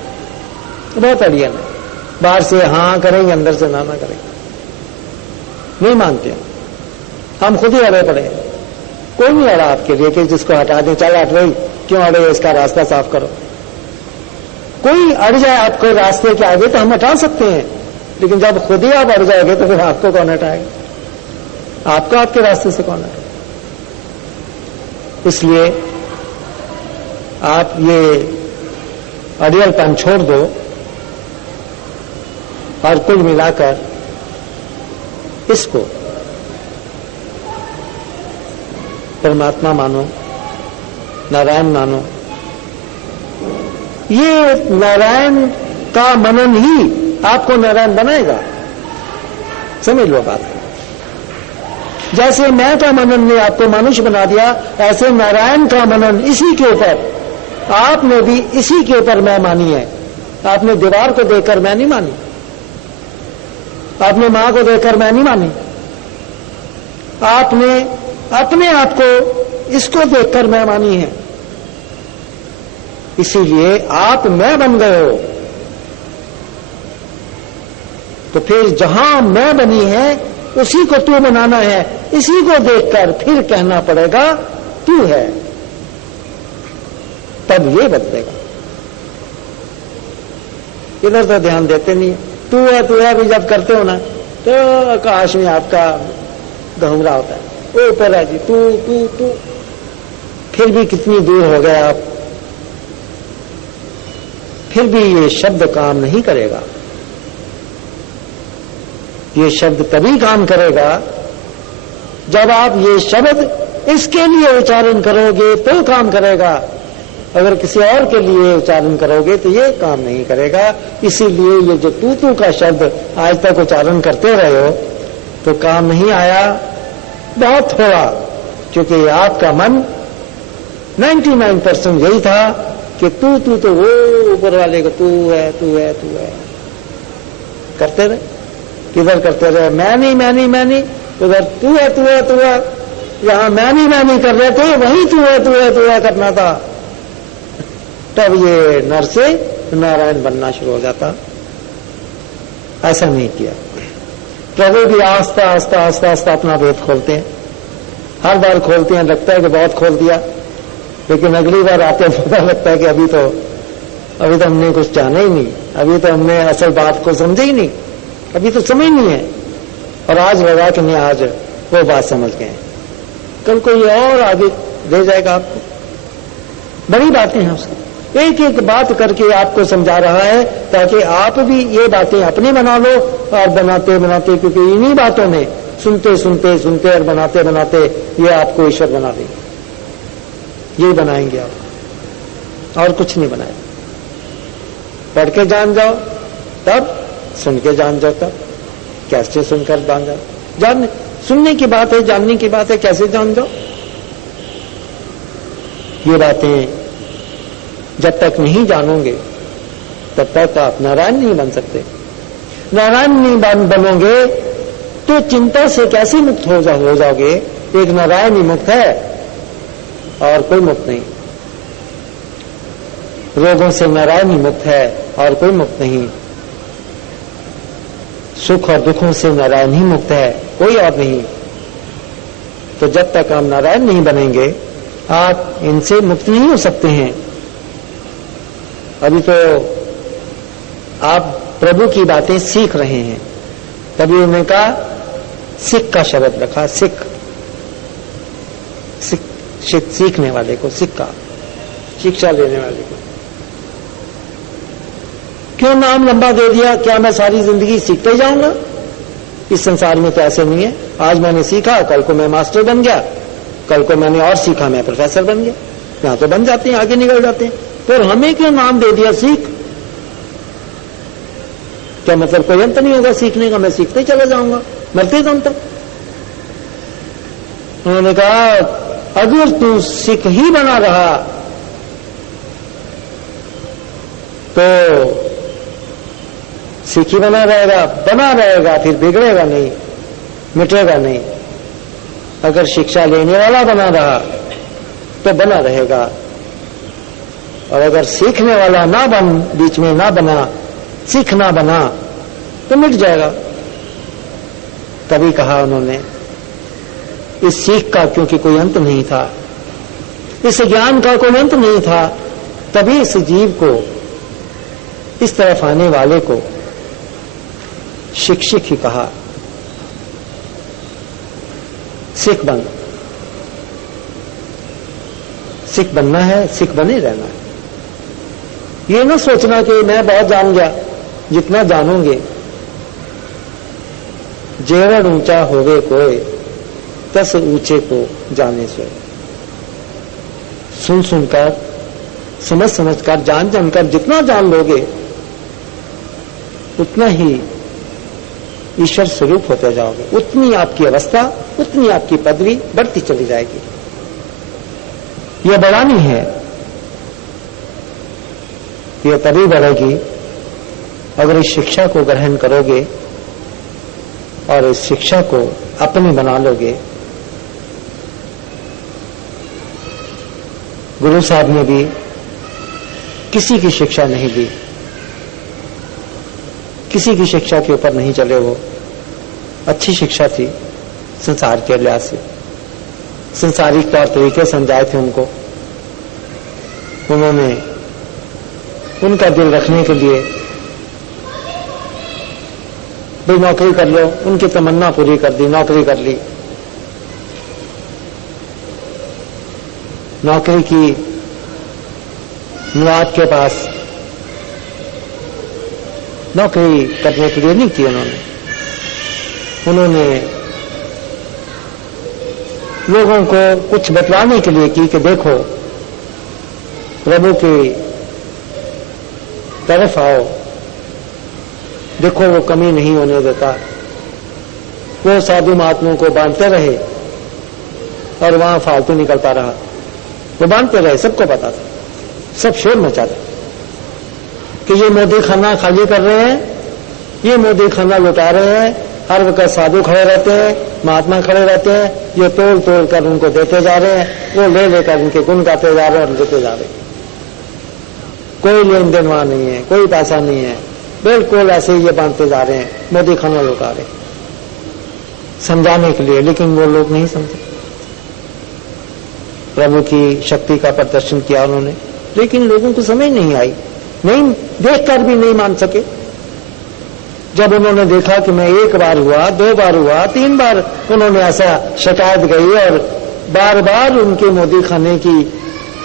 बहुत अड़ियल है, बाहर से हाँ करेंगे, अंदर से ना करेंगे, नहीं मानते हैं। हम खुद ही अड़े पड़े। कोई नहीं अड़ा आपके लिए कि जिसको हटा दें, चल हट रही, क्यों अड़े, इसका रास्ता साफ करो। कोई अड़ जाए आपको रास्ते के आगे तो हम हटा सकते हैं, लेकिन जब खुद ही आप अड़ जाओगे तो फिर आपको कौन हटाएगा? आपको आपके रास्ते से कौन हटाएगा? इसलिए आप ये अड़ियलपन छोड़ दो और कुल मिलाकर इसको परमात्मा मानो, नारायण मानो। ये नारायण का मनन ही आपको नारायण बनाएगा। समझ लो बात। जैसे मैं का मनन ने आपको मनुष्य बना दिया, ऐसे नारायण का मनन इसी के ऊपर आपने भी इसी के ऊपर मैं मानी है। आपने दीवार को देखकर मैं नहीं मानी, आपने मां को देखकर मैं नहीं मानी, आपने अपने आप को इसको देखकर मैं मानी है। इसीलिए आप मैं बन गए हो। तो फिर जहां मैं बनी है उसी को तू बनाना है। इसी को देखकर फिर कहना पड़ेगा तू है, तब ये बदलेगा। इधर तो ध्यान देते नहीं। तू है भी जब करते हो ना तो आकाश में आपका घुंघरा होता है, वो ऊपर है जी तू तू तू। फिर भी कितनी दूर हो गए आप, फिर भी ये शब्द काम नहीं करेगा। ये शब्द तभी काम करेगा जब आप ये शब्द इसके लिए उच्चारण करोगे तो काम करेगा। अगर किसी और के लिए उच्चारण करोगे तो ये काम नहीं करेगा। इसीलिए ये जो तू का शब्द आज तक उच्चारण करते रहे हो तो काम नहीं आया, बहुत थोड़ा। क्योंकि आपका मन 99% यही था कि तू तो वो ऊपर वाले को तू है तू है तू है करते रहे। किधर करते रहे? मैं नहीं। उधर तू है तू है तू है। यहां मैं नहीं कर रहे थे, वहीं तू है करना था। तब ये नर से नारायण बनना शुरू हो जाता। ऐसा नहीं किया। प्रभु भी आस्ता अपना भेद खोलते हैं। हर बार खोलते हैं, लगता है कि बहुत खोल दिया, लेकिन अगली बार आते पता लगता है कि अभी तो हमने कुछ जाना ही नहीं, अभी तो हमने असल बात को समझे ही नहीं, अभी तो समझ नहीं है। और आज लगा कि नहीं, आज वो बात समझ गए, कल कोई और आगे ले जाएगा आपको। बड़ी बातें हैं उसकी, एक एक बात करके आपको समझा रहा है ताकि आप भी ये बातें अपनी बना लो। और बनाते क्योंकि इन्हीं बातों में सुनते और बनाते ये आपको ईश्वर बना देंगे। ये बनाएंगे आप, और कुछ नहीं बनाएंगे। पढ़ के जान जाओ तब, सुन के जान जाओ तब। कैसे सुनकर जान जाओ? सुनने की बात है, जानने की बात है, कैसे जान जाओ? ये बातें जब तक नहीं जानोगे तब तक आप नारायण नहीं बन सकते। नारायण नहीं बनोगे तो चिंता से कैसे मुक्त हो जाओगे? एक नारायण ही मुक्त है और कोई मुक्त नहीं। रोगों से नारायण ही मुक्त है और कोई मुक्त नहीं। सुख और दुखों से नारायण ही मुक्त है, कोई और नहीं। तो जब तक आप नारायण नहीं बनेंगे आप इनसे मुक्त नहीं हो सकते हैं। अभी तो आप प्रभु की बातें सीख रहे हैं, तभी उन्होंने कहा सिख का शब्द रखा। सीखने वाले को सिख का, शिक्षा लेने वाले को क्यों नाम लंबा दे दिया? क्या मैं सारी जिंदगी सीखते जाऊंगा? इस संसार में तो ऐसे नहीं है। आज मैंने सीखा, कल को मैं मास्टर बन गया, कल को मैंने और सीखा, मैं प्रोफेसर बन गया। यहां तो बन जाते हैं, आगे निकल जाते हैं। फिर हमें क्यों नाम दे दिया सीख? क्या मतलब कोई अंत नहीं होगा सीखने का? मैं सीखते चला जाऊंगा मरते दम तक। उन्होंने कहा अगर तू सिख ही बना रहा तो सिख ही बना रहेगा, फिर बिगड़ेगा नहीं, मिटेगा नहीं। अगर शिक्षा लेने वाला बना रहा तो बना रहेगा, और अगर सीखने वाला ना बीच में ना बना, सीख ना बना तो मिट जाएगा। तभी कहा उन्होंने इस सीख का क्योंकि कोई अंत नहीं था, इस ज्ञान का कोई अंत नहीं था, तभी इस जीव को, इस तरफ आने वाले को शिक्षक ही कहा। सिख बन, सिख बनना है, सिख बने रहना है। ये ना सोचना कि मैं बहुत जान गया। जितना जानोगे जेवड़ ऊंचा होवे कोई, तस ऊंचे को जाने से। सुन सुनकर, समझ समझकर, जान जानकर जितना जान लोगे उतना ही ईश्वर स्वरूप होते जाओगे, उतनी आपकी अवस्था, उतनी आपकी पदवी बढ़ती चली जाएगी। यह बढ़ानी है, यह तभी बढ़ेगी अगर इस शिक्षा को ग्रहण करोगे और इस शिक्षा को अपनी बना लोगे। गुरु साहब ने भी किसी की शिक्षा नहीं दी, किसी की शिक्षा के ऊपर नहीं चले। वो अच्छी शिक्षा थी संसार के लिहाज से, संसारिक तौर तरीके समझाए थे उनको। उन्होंने उनका दिल रखने के लिए भाई नौकरी कर लो, उनकी तमन्ना पूरी कर दी, नौकरी कर ली। नौकरी की मुराद के पास नौकरी करने के लिए नहीं की उन्होंने लोगों को कुछ बतलाने के लिए की कि देखो प्रभु की तरफ आओ, देखो वो कमी नहीं होने देता। वो साधु महात्माओं को बांधते रहे और वहां फालतू निकलता रहा। वो बांधते रहे, सबको पता था, सब शोर मचा था कि ये मोदी खाना खाली कर रहे हैं, ये मोदी खाना लुटा रहे हैं। हर वक्त साधु खड़े रहते हैं, महात्मा खड़े रहते हैं, ये तोड़ तोड़ कर उनको देते जा रहे हैं, वो ले लेकर उनके गुण गाते जा रहे हैं और देते जा रहे हैं। कोई लेन देन वहां नहीं है, कोई पैसा नहीं है, बिल्कुल ऐसे ही ये बांधते जा रहे हैं, मोदी खाना लुटा रहे, समझाने के लिए। लेकिन वो लोग नहीं समझे। प्रभु की शक्ति का प्रदर्शन किया उन्होंने, लेकिन लोगों को समझ नहीं आई, नहीं देखकर भी नहीं मान सके। जब उन्होंने देखा कि मैं एक बार हुआ, 2 बार हुआ, 3 बार उन्होंने ऐसा शिकायत गई और बार बार उनके मोदी खाने की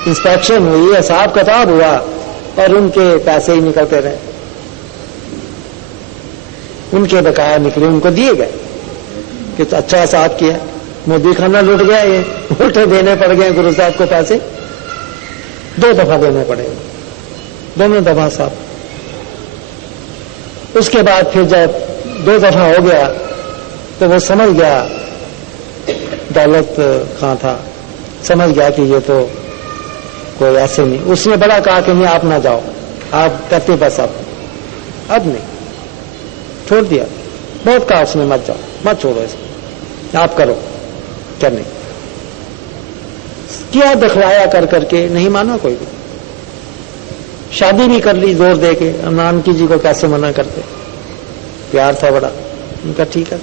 इंस्पेक्शन हुई, हिसाब किताब हुआ और उनके पैसे ही निकलते रहे, उनके बकाया निकले, उनको दिए गए कि तो अच्छा साथ किया। मोदी खाना लुट गया, ये उल्टे देने पड़ गए गुरु साहब को पैसे, 2 दफा देने पड़े, दोनों दफा साहब। उसके बाद फिर जब 2 दफा हो गया तो वो समझ गया, दौलत खां था, समझ गया कि ये तो कोई ऐसे नहीं। उसने बड़ा कहा कि नहीं आप ना जाओ, आप करते बस अब नहीं, छोड़ दिया। बहुत कहा उसने मत जाओ, मत छोड़ो इसको, आप करो, क्या नहीं किया, दिखलाया कर करके नहीं माना कोई भी। शादी भी कर ली जोर दे के, नानकी जी को कैसे मना करते, प्यार था बड़ा उनका, ठीक है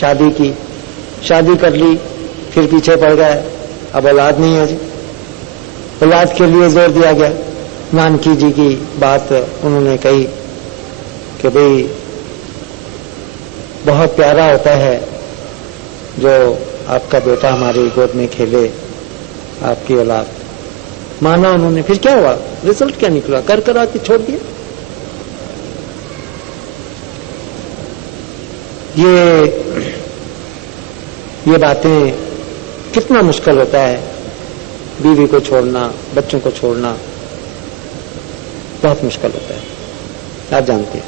शादी की, शादी कर ली, फिर पीछे पड़ गए, अब औलाद नहीं है जी। औलाद के लिए जोर दिया गया, नानकी जी की बात उन्होंने कही कि भाई बहुत प्यारा होता है जो आपका बेटा हमारी गोद में खेले, आपकी औलाद। माना उन्होंने, फिर क्या हुआ, रिजल्ट क्या निकला, कर कर आके छोड़ दिया। ये बातें कितना मुश्किल होता है, बीवी को छोड़ना, बच्चों को छोड़ना बहुत मुश्किल होता है, आप जानते हैं।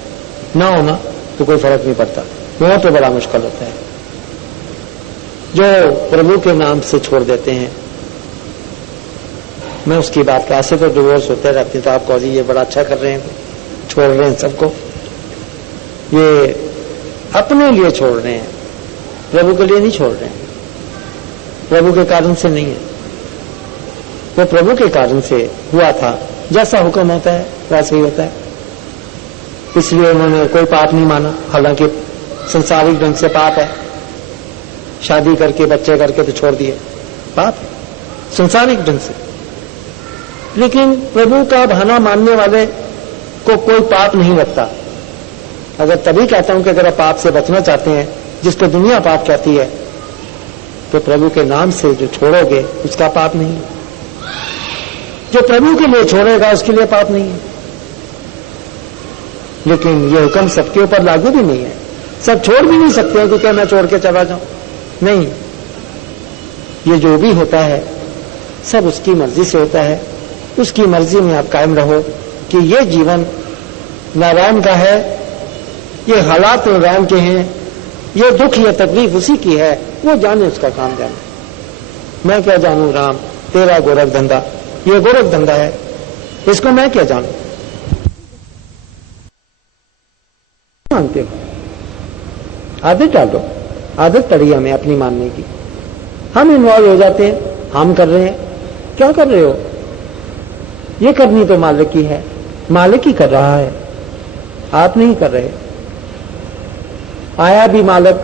ना होना तो कोई फर्क नहीं पड़ता, वो तो बड़ा मुश्किल होता है। जो प्रभु के नाम से छोड़ देते हैं, मैं उसकी बात का, ऐसे तो डिवोर्स होते रहते हैं, तो आप कहो जी ये बड़ा अच्छा कर रहे हैं, छोड़ रहे हैं सबको, ये अपने लिए छोड़ रहे हैं, प्रभु के लिए नहीं छोड़ रहे हैं, प्रभु के कारण से नहीं है। वो प्रभु के कारण से हुआ था, जैसा हुक्म होता है वैसे ही होता है। इसलिए उन्होंने कोई पाप नहीं माना, हालांकि संसारिक ढंग से पाप है, शादी करके बच्चे करके तो छोड़ दिए, पाप है संसारिक ढंग से। लेकिन प्रभु का बहाना मानने वाले को कोई पाप नहीं लगता। अगर तभी कहता हूं कि अगर आप पाप से बचना चाहते हैं, जिसको दुनिया पाप कहती है, तो प्रभु के नाम से जो छोड़ोगे उसका पाप नहीं है। जो प्रभु के लिए छोड़ेगा उसके लिए पाप नहीं है। लेकिन ये हुक्म सबके ऊपर लागू भी नहीं है, सब छोड़ भी नहीं सकते हैं कि क्या मैं छोड़ के चला जाऊं, नहीं। ये जो भी होता है सब उसकी मर्जी से होता है। उसकी मर्जी में आप कायम रहो कि ये जीवन नारायण का है, ये हालात नारायण के हैं, ये दुख ये तकलीफ उसी की है, वो जाने, उसका काम जाने। मैं क्या जानूं राम, तेरा गोरख धंधा, ये गोरख धंधा है, इसको मैं क्या जानूं। मानते हो, आदत डालो, आदत पड़ी हमें अपनी मानने की। हम इन्वॉल्व हो जाते हैं, हम कर रहे हैं। क्या कर रहे हो? ये करनी तो मालिक की है, मालिक ही कर रहा है, आप नहीं कर रहे। आया भी मालिक,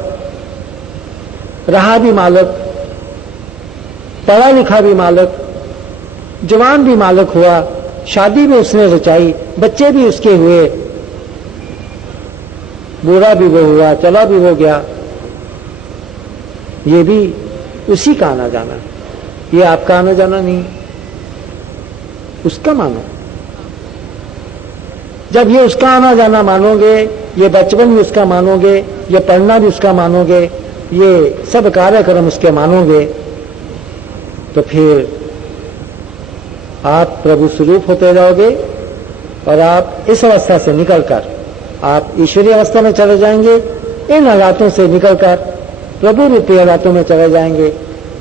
रहा भी मालिक, पढ़ा लिखा भी मालिक, जवान भी मालिक हुआ, शादी भी उसने रचाई, बच्चे भी उसके हुए, बूढ़ा भी वो हुआ, चला भी वो गया, ये भी उसी का आना जाना, ये आपका आना जाना नहीं, उसका मानो। जब ये उसका आना जाना मानोगे, ये बचपन भी उसका मानोगे, ये पढ़ना भी उसका मानोगे, ये सब कार्यक्रम उसके मानोगे, तो फिर आप प्रभु स्वरूप होते जाओगे और आप इस अवस्था से निकलकर आप ईश्वरीय अवस्था में चले जाएंगे। इन हालातों से निकलकर प्रभु रूपी हालातों में चले जाएंगे।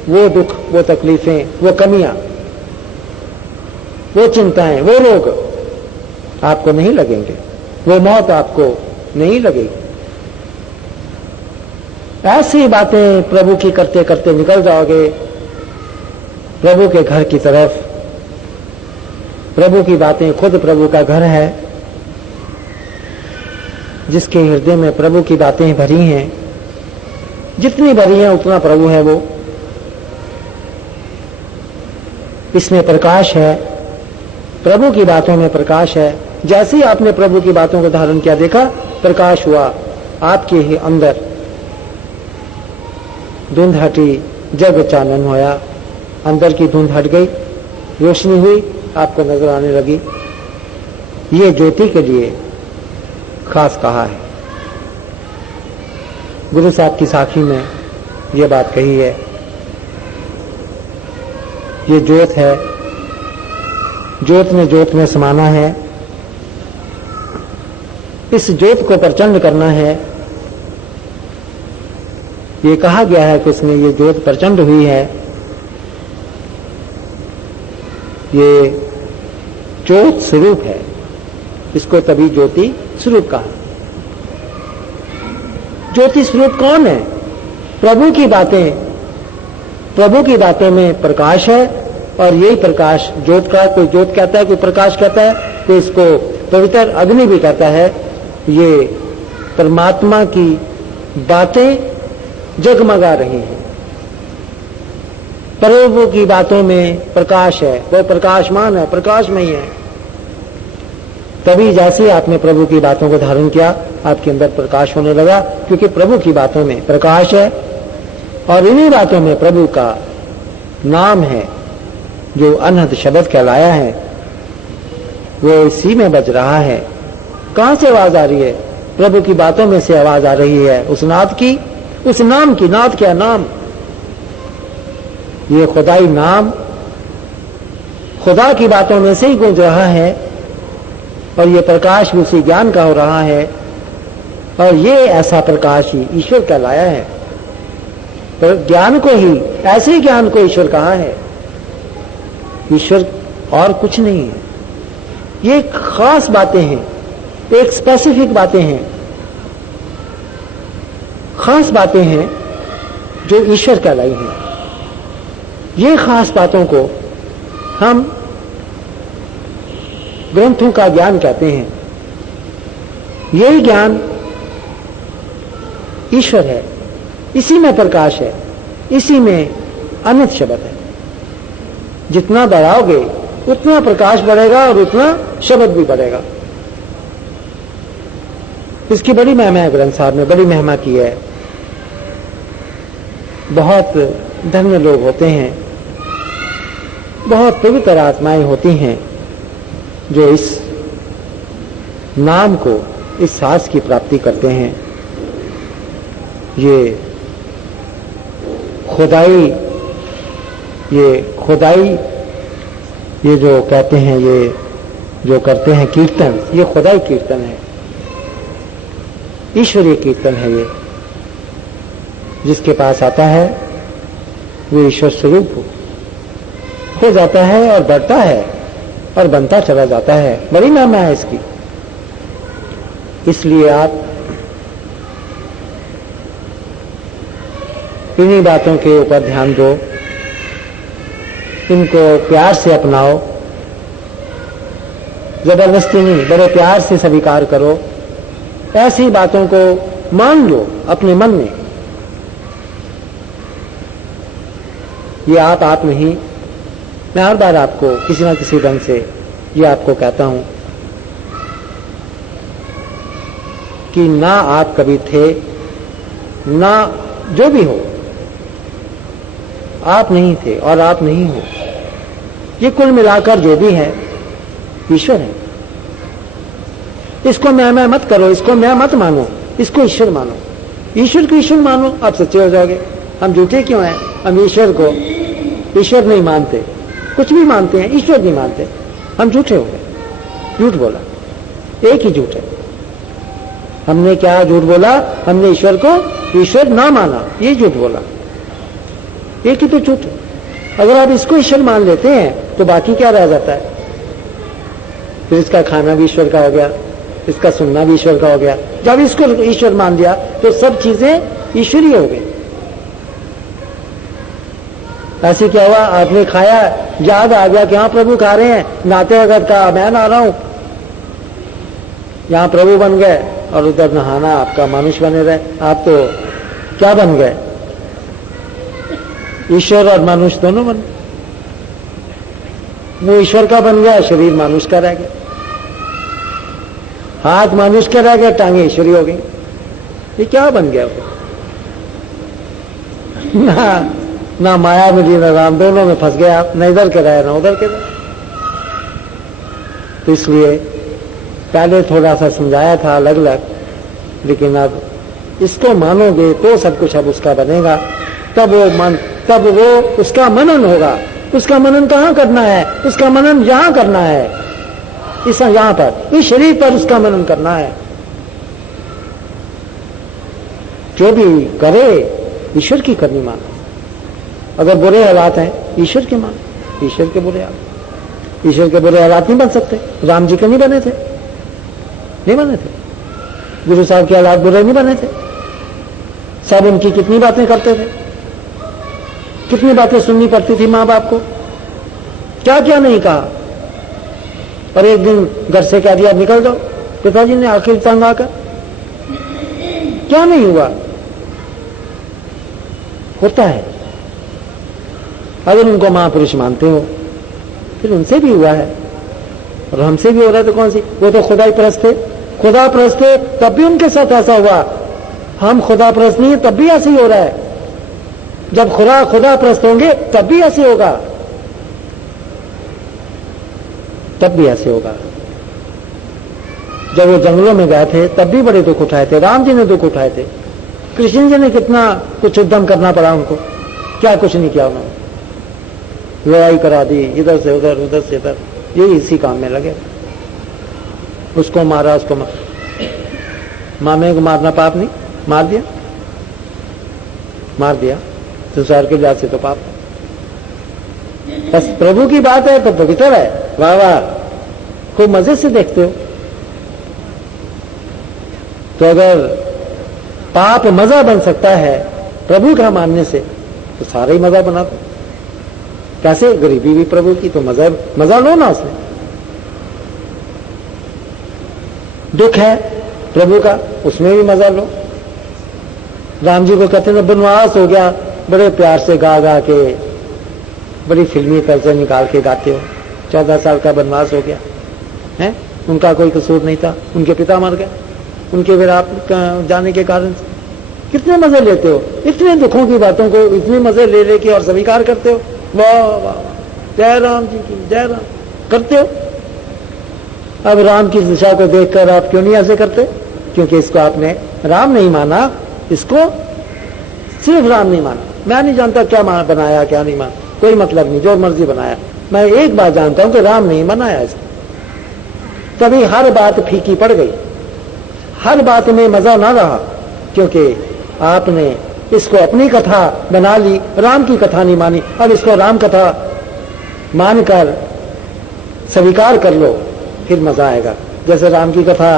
वो दुख, वो तकलीफें, वो कमियां, वो चिंताएं, वो रोग आपको नहीं लगेंगे, वो मौत आपको नहीं लगेगी। ऐसी बातें प्रभु की करते करते निकल जाओगे प्रभु के घर की तरफ। प्रभु की बातें, खुद प्रभु का घर है, जिसके हृदय में प्रभु की बातें भरी हैं, जितनी भरी हैं उतना प्रभु है वो। इसमें प्रकाश है, प्रभु की बातों में प्रकाश है। जैसे ही आपने प्रभु की बातों को धारण किया, देखा प्रकाश हुआ आपके ही अंदर, धुंध हटी, जग चानन होया, अंदर की धुंध हट गई, रोशनी हुई, आपको नजर आने लगी। ये ज्योति के लिए खास कहा है। गुरु साहब की साखी में ये बात कही है। ये ज्योत है, ज्योत में समाना है। इस ज्योत को प्रचंड करना है। ये कहा गया है कि उसमें ये ज्योत प्रचंड हुई है। ये ज्योत स्वरूप है, इसको तभी ज्योति स्वरूप कहा। ज्योति स्वरूप कौन है? प्रभु की बातें, प्रभु की बातों में प्रकाश है और यही प्रकाश ज्योत का, कोई ज्योत कहता है, कोई प्रकाश कहता है, कोई इसको पवित्र अग्नि भी कहता है। ये परमात्मा की बातें जगमगा रही हैं। प्रभु की बातों में प्रकाश है, वो प्रकाशमान है, प्रकाशमयी है। तभी जैसे आपने प्रभु की बातों को धारण किया, आपके अंदर प्रकाश होने लगा, क्योंकि प्रभु की बातों में प्रकाश है और इन्हीं बातों में प्रभु का नाम है, जो अनहद शब्द कहलाया है, वो इसी में बज रहा है। कहां से आवाज आ रही है? प्रभु की बातों में से आवाज आ रही है, उस नाद की, उस नाम की। नाद क्या? नाम। ये खुदाई नाम खुदा की बातों में से ही गूंज रहा है और ये प्रकाश भी उसी ज्ञान का हो रहा है और ये ऐसा प्रकाश ही ईश्वर कहलाया है। तो ज्ञान को ही, ऐसे ज्ञान को ईश्वर कहा है। ईश्वर और कुछ नहीं है। ये खास बातें हैं, एक स्पेसिफिक बातें हैं, खास बातें हैं जो ईश्वर कहलाई हैं। ये खास बातों को हम ग्रंथों का ज्ञान कहते हैं। यही ज्ञान ईश्वर है, इसी में प्रकाश है, इसी में अनंत शब्द है। जितना बढ़ाओगे उतना प्रकाश बढ़ेगा और उतना शब्द भी बढ़ेगा। इसकी बड़ी महिमा है, ग्रंथ साहब ने बड़ी महिमा की है। बहुत धन्य लोग होते हैं, बहुत पवित्र आत्माएं होती हैं जो इस नाम को, इस साहस की प्राप्ति करते हैं। ये खुदाई ये खुदाई, ये जो कहते हैं, ये जो करते हैं कीर्तन, ये खुदाई कीर्तन है, ईश्वरीय कीर्तन है। ये जिसके पास आता है वो ईश्वर स्वरूप हो जाता है और बढ़ता है और बनता चला जाता है। बड़ी महिमा है इसकी। इसलिए आप इन्हीं बातों के ऊपर ध्यान दो, इनको प्यार से अपनाओ, जबरदस्ती नहीं, बड़े प्यार से स्वीकार करो। ऐसी बातों को मान लो अपने मन में। ये आप नहीं, मैं हर बार आपको किसी न किसी ढंग से ये आपको कहता हूं कि ना आप कभी थे, ना जो भी हो, आप नहीं थे और आप नहीं हो। ये कुल मिलाकर जो भी है ईश्वर है। इसको मैं मत करो, इसको मैं मत मानो, इसको ईश्वर मानो। ईश्वर को ईश्वर मानो, आप सच्चे हो जाओगे। हम झूठे क्यों हैं? हम ईश्वर को ईश्वर नहीं मानते, कुछ भी मानते हैं, ईश्वर नहीं मानते। हम झूठे हो गए, झूठ बोला, एक ही झूठ है। हमने क्या झूठ बोला? हमने ईश्वर को ईश्वर ना माना, ये झूठ बोला, एक ही तो झूठ है। अगर आप इसको ईश्वर मान लेते हैं तो बाकी क्या रह जाता है? फिर इसका खाना भी ईश्वर का हो गया, इसका सुनना भी ईश्वर का हो गया। जब इसको ईश्वर मान दिया तो सब चीजें ईश्वरीय हो गई। ऐसे क्या हुआ? आपने खाया, याद आ गया कि हाँ प्रभु खा रहे हैं, नहाते वक्त का मैं नहा रहा हूं, यहां प्रभु बन गए और उधर नहाना आपका मनुष्य बने रहे। आप तो क्या बन गए? ईश्वर और मनुष्य दोनों बन गए। वो ईश्वर का बन गया, शरीर मनुष्य का रह गया, हाथ मनुष्य का रह गया, टांगे ईश्वरी हो गई। ये क्या बन गया? ना माया मिली ना राम, दोनों में फंस गए आप, न इधर के रहे ना उधर के रहे। तो इसलिए पहले थोड़ा सा समझाया था अलग अलग, लेकिन अब इसको मानोगे तो सब कुछ अब उसका बनेगा। तब वो उसका मनन होगा। उसका मनन कहां करना है? उसका मनन यहां करना है, इस यहां पर, इस शरीर पर उसका मनन करना है। जो भी करे ईश्वर की करनी मानो। अगर बुरे हालात हैं ईश्वर के मानो, ईश्वर के बुरे हालात। ईश्वर के बुरे हालात नहीं बन सकते। राम जी के नहीं बने थे, नहीं बने थे। गुरु साहब के हालात बुरे नहीं बने थे। सब उनकी कितनी बातें करते थे, कितनी बातें सुननी पड़ती थी मां बाप को, क्या क्या नहीं कहा। और एक दिन घर से कह दिया निकल जाओ, पिताजी ने आखिर तंग आकर, क्या नहीं हुआ? होता है। अगर उनको महापुरुष मानते हो फिर उनसे भी हुआ है और हमसे भी हो रहा है। तो कौन सी? वो तो खुदाई परस्त थे, खुदा परस्त थे, तब भी उनके साथ ऐसा हुआ। हम खुदा परस्त नहीं है तब भी ऐसे ही हो रहा है। जब खुदा परस्त होंगे तब भी ऐसे होगा, तब भी ऐसे होगा। जब वो जंगलों में गए थे तब भी बड़े दुख उठाए थे, राम जी ने दुख उठाए थे। कृष्ण जी ने कितना कुछ उद्यम करना पड़ा उनको, क्या कुछ नहीं किया उन्होंने। लड़ाई करा दी, इधर से उधर, उधर से इधर, ये इसी काम में लगे। उसको मारा, उसको मामे को मारना पाप नहीं? मार दिया, मार दिया। संसार के लिहाज से तो पाप है। बस प्रभु की बात है तो पवित्र है। वाह वाह, खूब मजे से देखते हो। तो अगर पाप मजा बन सकता है प्रभु का मानने से, तो सारा ही मजा बना दो। कैसे? गरीबी भी प्रभु की, तो मजा लो ना उसमें। दुख है प्रभु का, उसमें भी मजा लो। राम जी को कहते हैं बनवास हो गया, बड़े प्यार से गा गा के, बड़ी फिल्मी तर्ज निकाल के गाते हो। 14 साल का बनवास हो गया है, उनका कोई कसूर नहीं था, उनके पिता मर गए, उनके विराट जाने के कारण से। कितने मजे लेते हो, इतने दुखों की बातों को इतने मजे ले लेके और स्वीकार करते हो। वाह वाह, जय राम जी की जय राम करते हो। अब राम की दिशा को देखकर आप क्यों नहीं ऐसे करते? क्योंकि इसको आपने राम नहीं माना, इसको सिर्फ राम नहीं माना। मैं नहीं जानता क्या बनाया क्या नहीं माना, कोई मतलब नहीं, जो मर्जी बनाया। मैं एक बात जानता हूं कि राम नहीं बनाया इसको। तभी हर बात फीकी पड़ गई, हर बात में मजा ना रहा, क्योंकि आपने इसको अपनी कथा बना ली, राम की कथा नहीं मानी। अब इसको राम कथा मानकर स्वीकार कर लो, फिर मजा आएगा। जैसे राम की कथा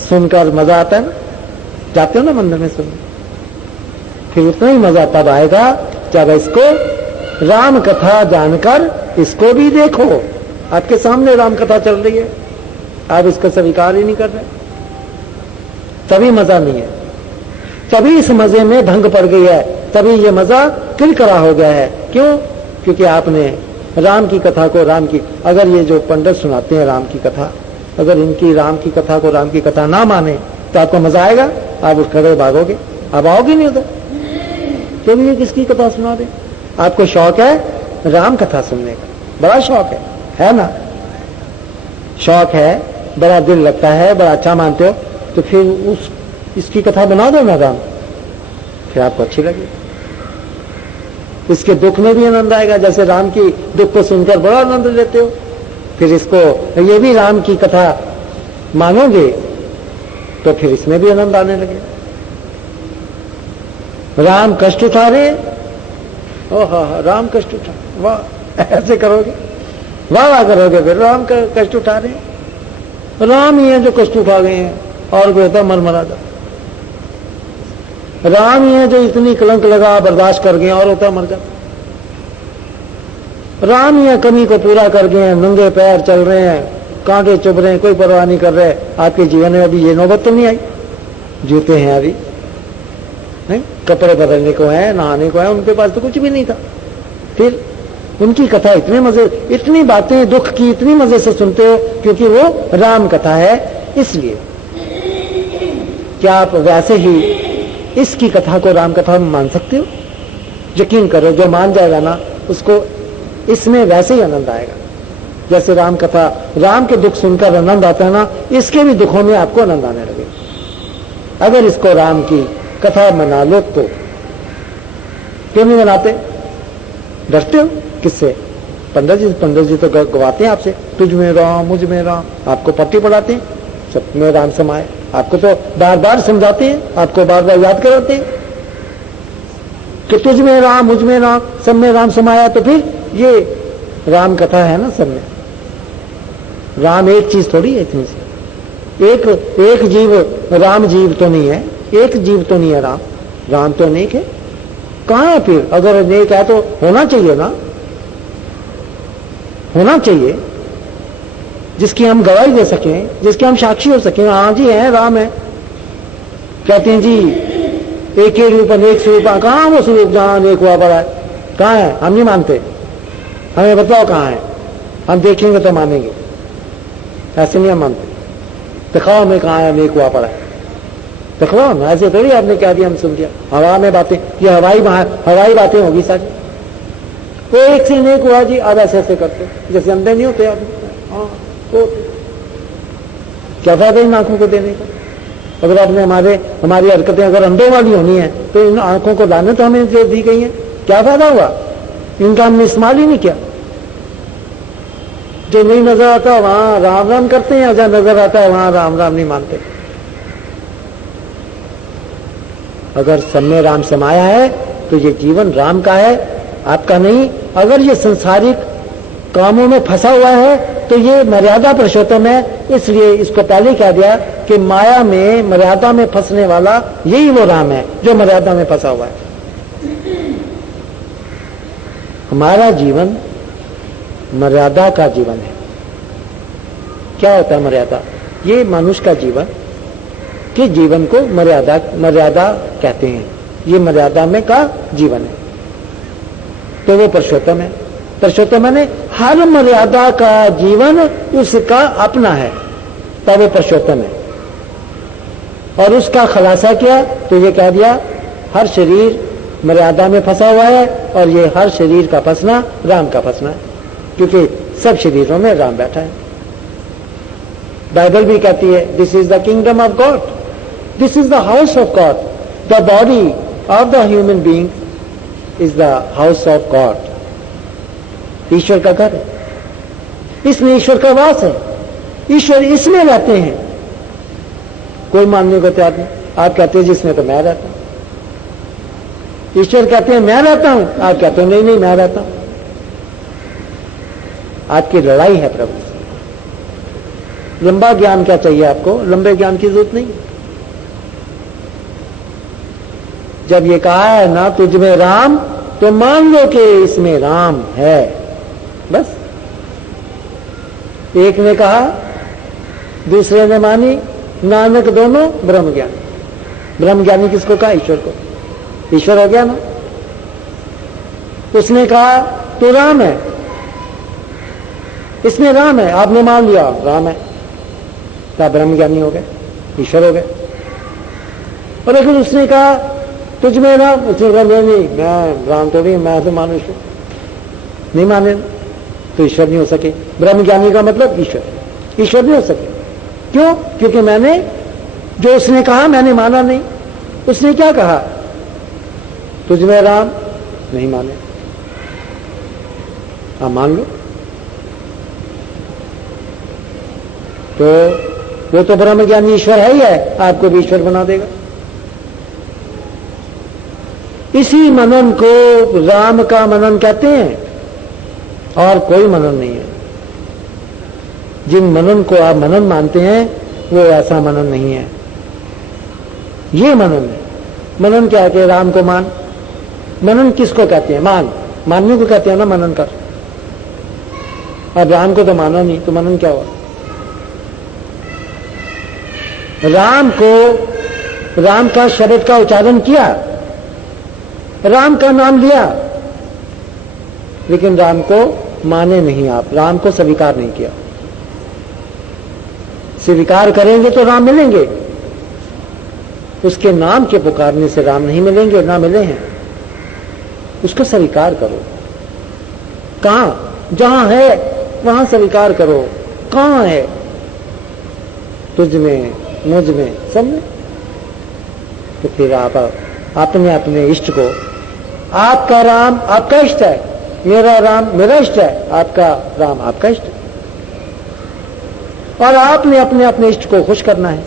सुनकर मजा आता है ना, जाते हो ना मंदिर में सुनने, फिर उतना ही मजा तब आएगा जब इसको राम कथा जानकर इसको भी देखो। आपके सामने राम कथा चल रही है, आप इसको स्वीकार ही नहीं कर रहे, तभी मजा नहीं है। तभी इस मजे में भंग पड़ गई है, तभी ये मजा किरकिरा हो गया है। क्यों? क्योंकि आपने राम की कथा को राम की, अगर ये जो पंडित सुनाते हैं राम की कथा, अगर इनकी राम की कथा को राम की कथा ना माने तो आपको मजा आएगा? आप उस खड़े भागोगे, आप आओगे नहीं उधर। तो ये किसकी कथा सुना दे? आपको शौक है राम कथा सुनने का, बड़ा शौक है ना? शौक है, बड़ा दिल लगता है, बड़ा अच्छा मानते हो, तो फिर इसकी कथा बना दो ना राम, फिर आपको अच्छी लगेगी। इसके दुख में भी आनंद आएगा, जैसे राम की दुख को सुनकर बड़ा आनंद लेते हो, फिर इसको ये भी राम की कथा मानोगे तो फिर इसमें भी आनंद आने लगे। राम कष्ट उठा रहे, ओह राम कष्ट उठा, वाह, ऐसे करोगे, वाह वाह करोगे, फिर राम का कष्ट उठा रहे हैं। राम ही है जो कष्ट उठा गए हैं, और कोई होता मर मरा जा। राम ही है जो इतनी कलंक लगा बर्दाश्त कर गए, और होता मर जा। राम ही है कमी को पूरा कर गए हैं, नंगे पैर चल रहे हैं, कांटे चुभ रहे हैं, कोई परवाह नहीं कर रहे। आपके जीवन में अभी ये नौबत तो नहीं आई? जूते हैं अभी नहीं, कपड़े बदलने को है, नहाने को है, उनके पास तो कुछ भी नहीं था। फिर उनकी कथा इतने मजे, इतनी बातें दुख की इतनी मजे से सुनते हो, क्योंकि वो राम कथा है। इसलिए क्या आप वैसे ही इसकी कथा को राम कथा में मान सकते हो? यकीन करो, जो मान जाएगा ना उसको इसमें वैसे ही आनंद आएगा जैसे राम कथा, राम के दुख सुनकर आनंद आता है ना, इसके भी दुखों में आपको आनंद आने लगेगा। अगर इसको राम की कथा मना लो तो। क्यों नहीं मनाते? डरते हो? किससे? पंडित जी तो गवाते हैं आपसे, तुझ में राम मुझ में राम, आपको पट्टी पढ़ाते हैं, सब में राम समाये, आपको तो बार बार समझाते हैं, आपको बार बार याद कराते हैं कि तुझ में राम मुझ में राम, सब में राम समाया। तो फिर ये राम कथा है ना, सब में राम एक चीज थोड़ी है इतनी सी। एक जीव राम जीव तो नहीं है, एक जीव तो नहीं है राम, राम तो अनेक है। कहां है फिर? अगर अनेक है तो होना चाहिए ना, होना चाहिए जिसकी हम गवाही दे सकें, जिसके हम साक्षी हो सकें। हाँ जी है, राम है। कहते हैं जी एक ही रूप अनेक स्वरूप, कहां वो स्वरूप जहां अनेक हुआ पड़ा है? कहां है? हम नहीं मानते, हमें बताओ कहां है, हम देखेंगे तो मानेंगे, ऐसे नहीं हम मानते। दिखाओ हमें कहां है अनेक हुआ पड़ा है, दिखवाओ ना। ऐसे थोड़ी आपने कह दिया हम सुन दिया, हवा में बातें, ये हवाई बातें होगी सारी। वो एक से अनेक हुआ जी, अब ऐसे ऐसे करते जैसे अंधे नहीं होते आदमी। हाँ, तो क्या फायदा इन आंखों को देने का? अगर आपने हमारी हरकतें अगर अंधों वाली होनी है तो इन आंखों को लाने तो हमें जो दी गई है, क्या फायदा हुआ? इनका हमने इस्तेमाल ही नहीं किया। जो नहीं नजर आता वहां राम राम करते हैं, जहां नजर आता है वहां राम राम नहीं मानते। अगर सब में राम समाया है तो ये जीवन राम का है, आपका नहीं। अगर ये संसारिक कामों में फंसा हुआ है तो ये मर्यादा पुरुषोत्तम है, इसलिए इसको पहले कह दिया कि माया में मर्यादा में फंसने वाला यही वो राम है जो मर्यादा में फंसा हुआ है। हमारा जीवन मर्यादा का जीवन है। क्या होता है मर्यादा? ये मनुष्य का जीवन के जीवन को मर्यादा कहते हैं। ये मर्यादा में का जीवन है, तो वो पुरुषोत्तम है। पुरुषोत्तम माने हर मर्यादा का जीवन उसका अपना है, तब वो पुरुषोत्तम है। और उसका खुलासा किया तो ये कह दिया हर शरीर मर्यादा में फंसा हुआ है, और ये हर शरीर का फंसना राम का फंसना है, क्योंकि सब शरीरों में राम बैठा है। बाइबल भी कहती है this is the kingdom of God, this is the house of God, the body of the human being is the house of God. ईश्वर का घर है, इसमें ईश्वर का वास है, ईश्वर इसमें रहते हैं। कोई मानने को तैयार नहीं। आप कहते हैं जिसमें तो मैं रहता हूं, ईश्वर कहते हैं मैं रहता हूं, आप कहते हो नहीं नहीं मैं रहता हूं। आपकी लड़ाई है प्रभु से। लंबा ज्ञान क्या चाहिए आपको? लंबे ज्ञान की जरूरत नहीं। जब ये कहा है ना तुझ में राम, तो मान लो कि इसमें राम है, बस। एक ने कहा, दूसरे ने मानी, नानक दोनों ब्रह्म ज्ञानी। ब्रह्म ज्ञानी किसको कहा? ईश्वर को। ईश्वर हो गया ना। उसने कहा तो राम है, इसमें राम है, आपने मान लिया राम है, तो ब्रह्म ज्ञानी हो गए, ईश्वर हो गए। और अगर उसने कहा तुझ में राम, उसने कहा नहीं मैं राम तो नहीं, मैं तो मनुष्य हूं, नहीं माने तो ईश्वर नहीं हो सके। ब्रह्म ज्ञानी का मतलब ईश्वर, ईश्वर नहीं हो सके। क्यों? क्योंकि मैंने जो उसने कहा मैंने माना नहीं। उसने क्या कहा? तुझ में राम, नहीं माने, आप मान लो। तो वो तो ब्रह्म ज्ञानी ईश्वर है ही है, आपको भी ईश्वर बना देगा। इसी मनन को राम का मनन कहते हैं, और कोई मनन नहीं है। जिन मनन को आप मनन मानते हैं वो ऐसा मनन नहीं है। ये मनन है। मनन क्या है? कि राम को मान। मनन किसको कहते हैं? मानने को कहते हैं ना मनन कर। अब राम को तो माना नहीं, तो मनन क्या हुआ? राम को, राम का शब्द का उच्चारण किया, राम का नाम लिया, लेकिन राम को माने नहीं आप, राम को स्वीकार नहीं किया। स्वीकार करेंगे तो राम मिलेंगे, उसके नाम के पुकारने से राम नहीं मिलेंगे, ना मिले हैं। उसको स्वीकार करो। कहां? जहां है वहां स्वीकार करो। कहां है? तुझ में, मुझ में, सब में। तो फिर आप अपने अपने इष्ट को, आपका राम आपका इष्ट है, मेरा राम मेरा इष्ट है, आपका राम आपका इष्ट है, और आपने अपने अपने इष्ट को खुश करना है,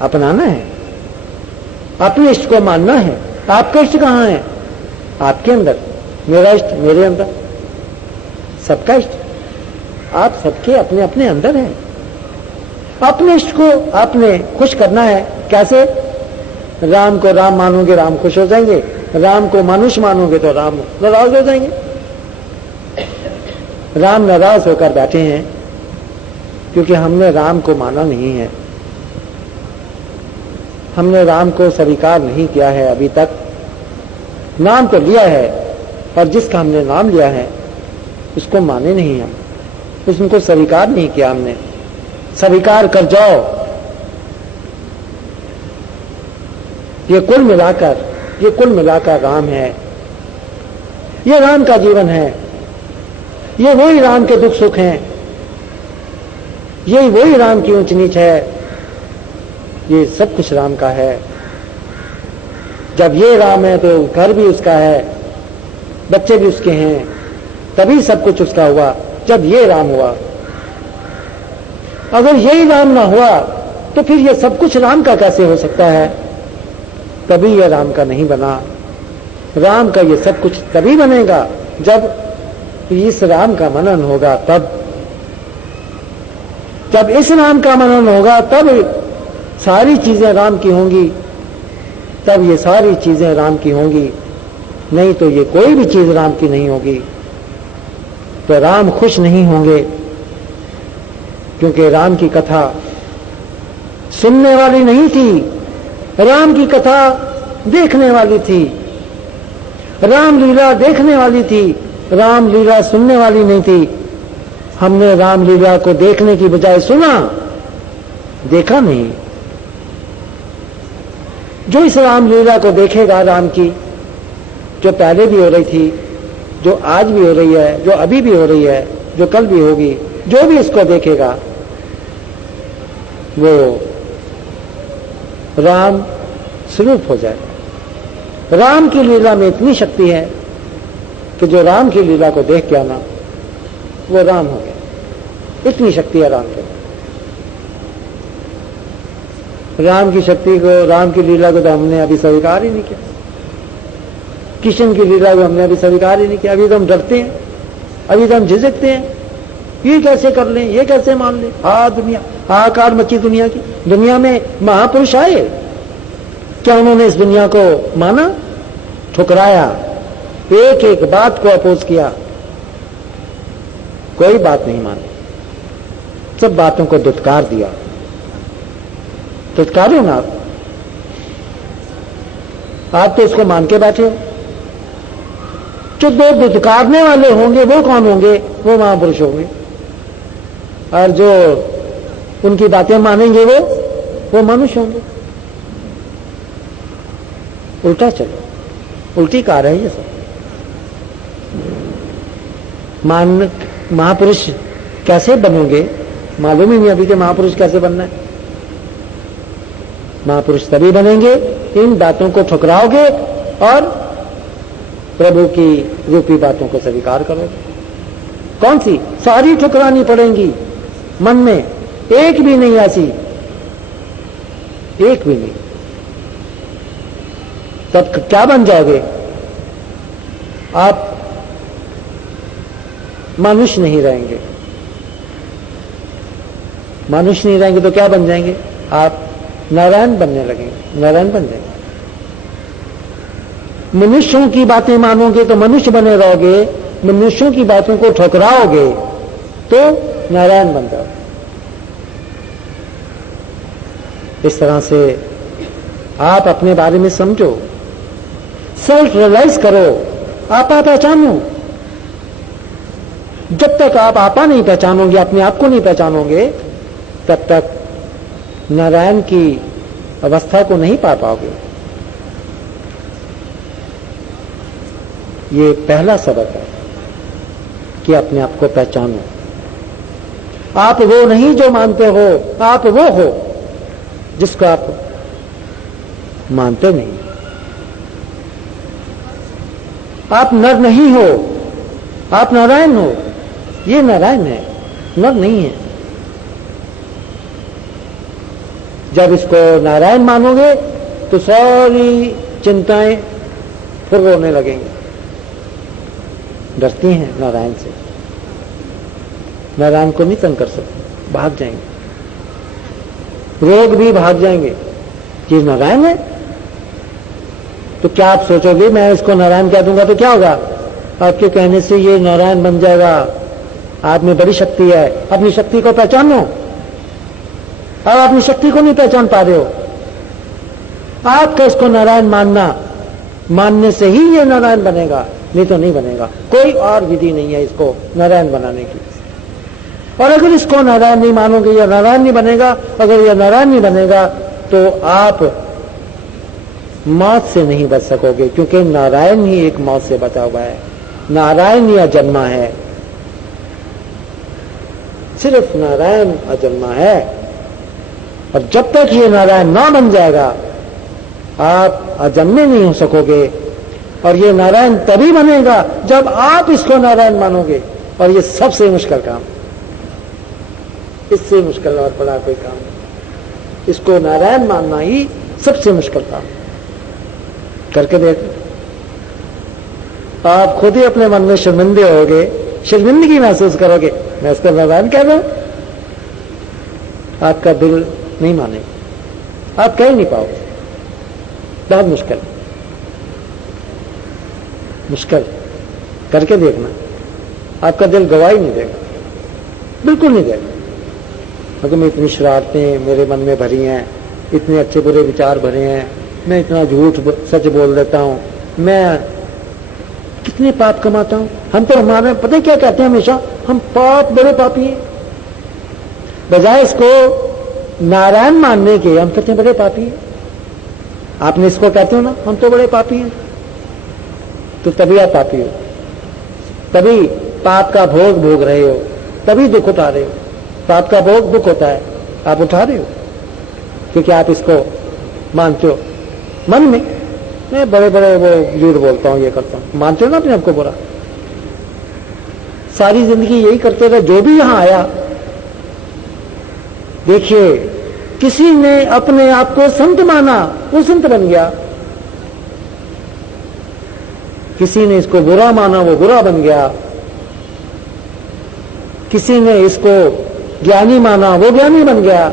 अपनाना है, अपने इष्ट को मानना है। आपका इष्ट कहां है? आपके अंदर। मेरा इष्ट मेरे अंदर, सबका इष्ट आप सबके अपने अपने अंदर है। अपने इष्ट को आपने खुश करना है। कैसे? राम को राम मानोगे, राम खुश हो जाएंगे। राम को मनुष्य मानोगे तो राम नाराज हो जाएंगे। राम नाराज होकर बैठे हैं क्योंकि हमने राम को माना नहीं है, हमने राम को स्वीकार नहीं किया है अभी तक। नाम तो लिया है, और जिसका हमने नाम लिया है उसको माने नहीं हम, उसको स्वीकार नहीं किया हमने। स्वीकार कर जाओ। ये कुल मिलाकर राम है। ये राम का जीवन है। ये वही राम के दुख सुख हैं। ये वही राम की ऊंच नीच है। ये सब कुछ राम का है। जब ये राम है तो घर भी उसका है, बच्चे भी उसके हैं, तभी सब कुछ उसका हुआ। जब ये राम हुआ, अगर यही राम ना हुआ तो फिर ये सब कुछ राम का कैसे हो सकता है? तभी ये राम का नहीं बना। राम का ये सब कुछ तभी बनेगा जब इस राम का मनन होगा। तब जब इस राम का मनन होगा तब सारी चीजें राम की होंगी, तब ये सारी चीजें राम की होंगी। नहीं तो ये कोई भी चीज राम की नहीं होगी। तो राम खुश नहीं होंगे, क्योंकि राम की कथा सुनने वाली नहीं थी, राम की कथा देखने वाली थी। राम लीला देखने वाली थी, राम लीला सुनने वाली नहीं थी। हमने राम लीला को देखने की बजाय सुना, देखा नहीं। जो इस राम लीला को देखेगा, राम की, जो पहले भी हो रही थी, जो आज भी हो रही है, जो अभी भी हो रही है, जो कल भी होगी, जो भी इसको देखेगा वो राम स्वरूप हो जाएगा। राम की लीला में इतनी शक्ति है कि जो राम की लीला को देख के आना वो राम हो गया। इतनी शक्ति है राम के अंदर। राम की शक्ति को, राम की लीला को तो हमने अभी स्वीकार ही नहीं किया। कृष्ण की लीला को हमने अभी स्वीकार ही नहीं किया। अभी तो हम डरते हैं, अभी तो हम झिझकते हैं, ये कैसे कर लें, ये कैसे मान लें। दुनिया हाहाकार मची दुनिया की। दुनिया में महापुरुष आए, क्या उन्होंने इस दुनिया को माना? ठुकराया, एक एक बात को अपोज किया, कोई बात नहीं मानी, सब बातों को दुत्कार दिया। दुत्कारो ना आप तो इसको मान के बैठे हो। जो दो दुत्कारने वाले होंगे वो कौन होंगे? वो महापुरुष होंगे। और जो उनकी बातें मानेंगे वो मनुष्य होंगे। उल्टा चलो, उल्टी कार है ये सब। महापुरुष कैसे बनोगे? मालूम ही नहीं अभी के महापुरुष कैसे बनना है। महापुरुष तभी बनेंगे इन बातों को ठुकराओगे और प्रभु की रूपी बातों को स्वीकार करोगे। कौन सी? सारी ठुकरानी पड़ेंगी मन में, एक भी नहीं ऐसी, एक भी नहीं। तब क्या बन जाओगे? आप मनुष्य नहीं रहेंगे। मनुष्य नहीं रहेंगे तो क्या बन जाएंगे? आप नारायण बनने लगेंगे, नारायण बन जाएंगे। मनुष्यों की बातें मानोगे तो मनुष्य बने रहोगे, मनुष्यों की बातों को ठुकराओगे तो नारायण बन जाओगे। इस तरह से आप अपने बारे में समझो, सेल्फ रियलाइज करो, आपा पहचानो। जब तक आप आपा नहीं पहचानोगे, अपने आप को नहीं पहचानोगे, तब तक नारायण की अवस्था को नहीं पा पाओगे। ये पहला सबक है कि अपने आप को पहचानो। आप वो नहीं जो मानते हो, आप वो हो जिसको आप मानते नहीं। आप नर नहीं हो, आप नारायण हो। ये नारायण है, नर नहीं है। जब इसको नारायण मानोगे तो सारी चिंताएं फिर रोने लगेंगी। डरती हैं नारायण से, नारायण को नहीं तंग कर सकते, भाग जाएंगे। रोग भी भाग जाएंगे कि नारायण है। तो क्या आप सोचोगे मैं इसको नारायण कह दूंगा तो क्या होगा? आपके कहने से ये नारायण बन जाएगा। आप में बड़ी शक्ति है, अपनी शक्ति को पहचानो। अब अपनी शक्ति को नहीं पहचान पा रहे हो। आपका इसको नारायण मानने से ही ये नारायण बनेगा, नहीं तो नहीं बनेगा। कोई और विधि नहीं है इसको नारायण बनाने की। और अगर इसको नारायण नहीं मानोगे, यह नारायण नहीं बनेगा। अगर यह नारायण नहीं बनेगा तो आप मौत से नहीं बच सकोगे, क्योंकि नारायण ही एक मौत से बचा हुआ है। नारायण ही अजन्मा है, सिर्फ नारायण अजन्मा है। और जब तक ये नारायण ना बन जाएगा, आप अजन्मे नहीं हो सकोगे। और ये नारायण तभी बनेगा जब आप इसको नारायण मानोगे। और ये सबसे मुश्किल काम, इससे मुश्किल और बड़ा कोई काम नहीं। इसको नारायण मानना ही सबसे मुश्किल काम। करके देखो, आप खुद ही अपने मन में शर्मिंदे होगे, शर्मिंदगी महसूस करोगे, मैं इसको नारायण कह रहा हूं। आपका दिल नहीं मानेगा, आप कह ही नहीं पाओगे। बहुत मुश्किल, मुश्किल। करके देखना, आपका दिल गवाही नहीं देगा, बिल्कुल नहीं देगा। अगर मैं इतनी शरारतें मेरे मन में भरी हैं, इतने अच्छे बुरे विचार भरे हैं, मैं इतना झूठ सच बोल देता हूं, मैं कितने पाप कमाता हूं। हम तो हमारे पता क्या कहते हैं हमेशा, हम पाप बड़े पापी हैं। बजाय इसको नारायण मानने के हम कहते हैं बड़े पापी हैं। आपने इसको कहते हो ना, हम तो बड़े पापी हैं। तो तभी आप पापी हो, तभी पाप का भोग भोग रहे हो, तभी दुख उठा रहे हो। पाप का भोग दुख होता है, आप उठा रहे हो क्योंकि आप इसको मानते हो मन में। मैं बड़े बड़े वो झूठ बोलता हूं, ये करता हूं, मानते हो ना अपने आपको बुरा। सारी जिंदगी यही करते रहे, जो भी यहां आया। देखिए, किसी ने अपने आप को संत माना, वो संत बन गया। किसी ने इसको बुरा माना, वो बुरा बन गया। किसी ने इसको ज्ञानी माना, वो ज्ञानी बन गया।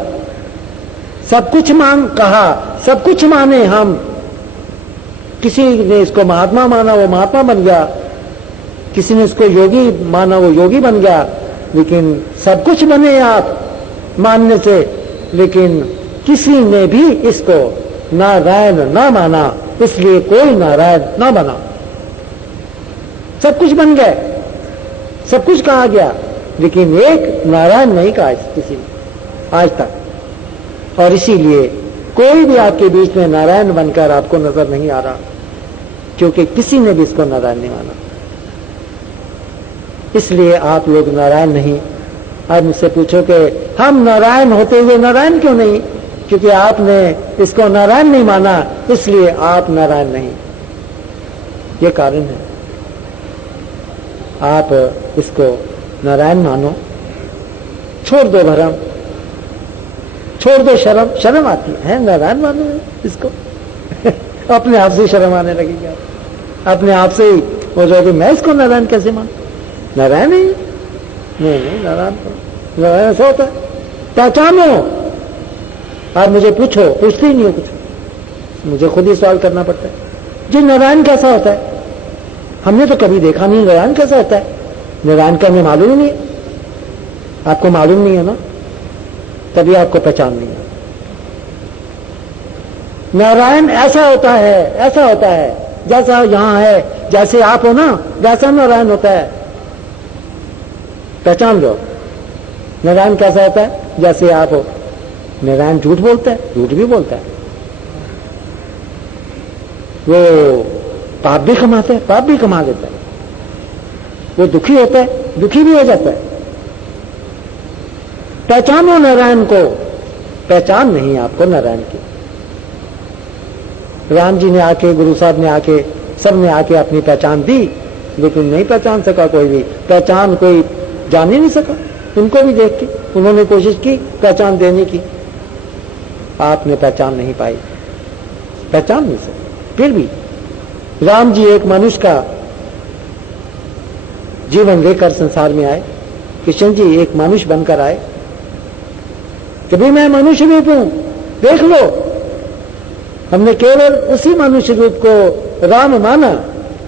सब कुछ मान कहा, सब कुछ माने हम। किसी ने इसको महात्मा माना, वो महात्मा बन गया। किसी ने इसको योगी माना, वो योगी बन गया। लेकिन सब कुछ बने आप मानने से, लेकिन किसी ने भी इसको नारायण ना माना, इसलिए कोई नारायण ना बना। सब कुछ बन गए, सब कुछ कहा गया, लेकिन एक नारायण नहीं कहा किसी ने आज तक। और इसीलिए कोई भी आपके बीच में नारायण बनकर आपको नजर नहीं आ रहा, क्योंकि किसी ने भी इसको नारायण नहीं माना। इसलिए आप लोग नारायण नहीं। आज मुझसे पूछो कि हम नारायण होते हुए नारायण क्यों नहीं? क्योंकि आपने इसको नारायण नहीं माना, इसलिए आप नारायण नहीं। ये कारण है। आप इसको नारायण मानो, छोड़ दो भरम, छोड़ दो शर्म। शर्म आती है नारायण मानो इसको अपने आप से शर्म आने लगेगी। अपने आप से ही हो जाएगी, मैं इसको नारायण कैसे मानूं? नारायण ही नहीं, नारायण ऐसा होता है। पहचानो। आप मुझे पूछते ही नहीं हो कुछ, मुझे खुद ही सवाल करना पड़ता है जी नारायण कैसा होता है? हमने तो कभी देखा नहीं नारायण कैसा होता है। नारायण का हमें मालूम ही नहीं है। आपको मालूम नहीं है ना, तभी आपको पहचान नहीं है। नारायण ऐसा होता है, ऐसा होता है जैसा यहां है, जैसे आप हो ना, वैसा नारायण होता है। पहचान लो नारायण कैसा होता है, जैसे आप हो। नारायण झूठ बोलता है, झूठ भी बोलता है। वो पाप भी कमाता है, पाप भी कमा लेता है। वो दुखी होता है, दुखी भी हो जाता है। पहचानो नारायण को। पहचान नहीं आपको नारायण की। राम जी ने आके, गुरु साहब ने आके, सब ने आके अपनी पहचान दी, लेकिन नहीं पहचान सका कोई भी। पहचान कोई जान ही नहीं सका। उनको भी देख के उन्होंने कोशिश की पहचान देने की, आपने पहचान नहीं पाई, पहचान नहीं सके। फिर भी राम जी एक मनुष्य का जीवन लेकर संसार में आए। कृष्ण जी एक मनुष्य बनकर आए। कभी मैं मनुष्य रूप हूं, देख लो। हमने केवल उसी मनुष्य रूप को राम माना,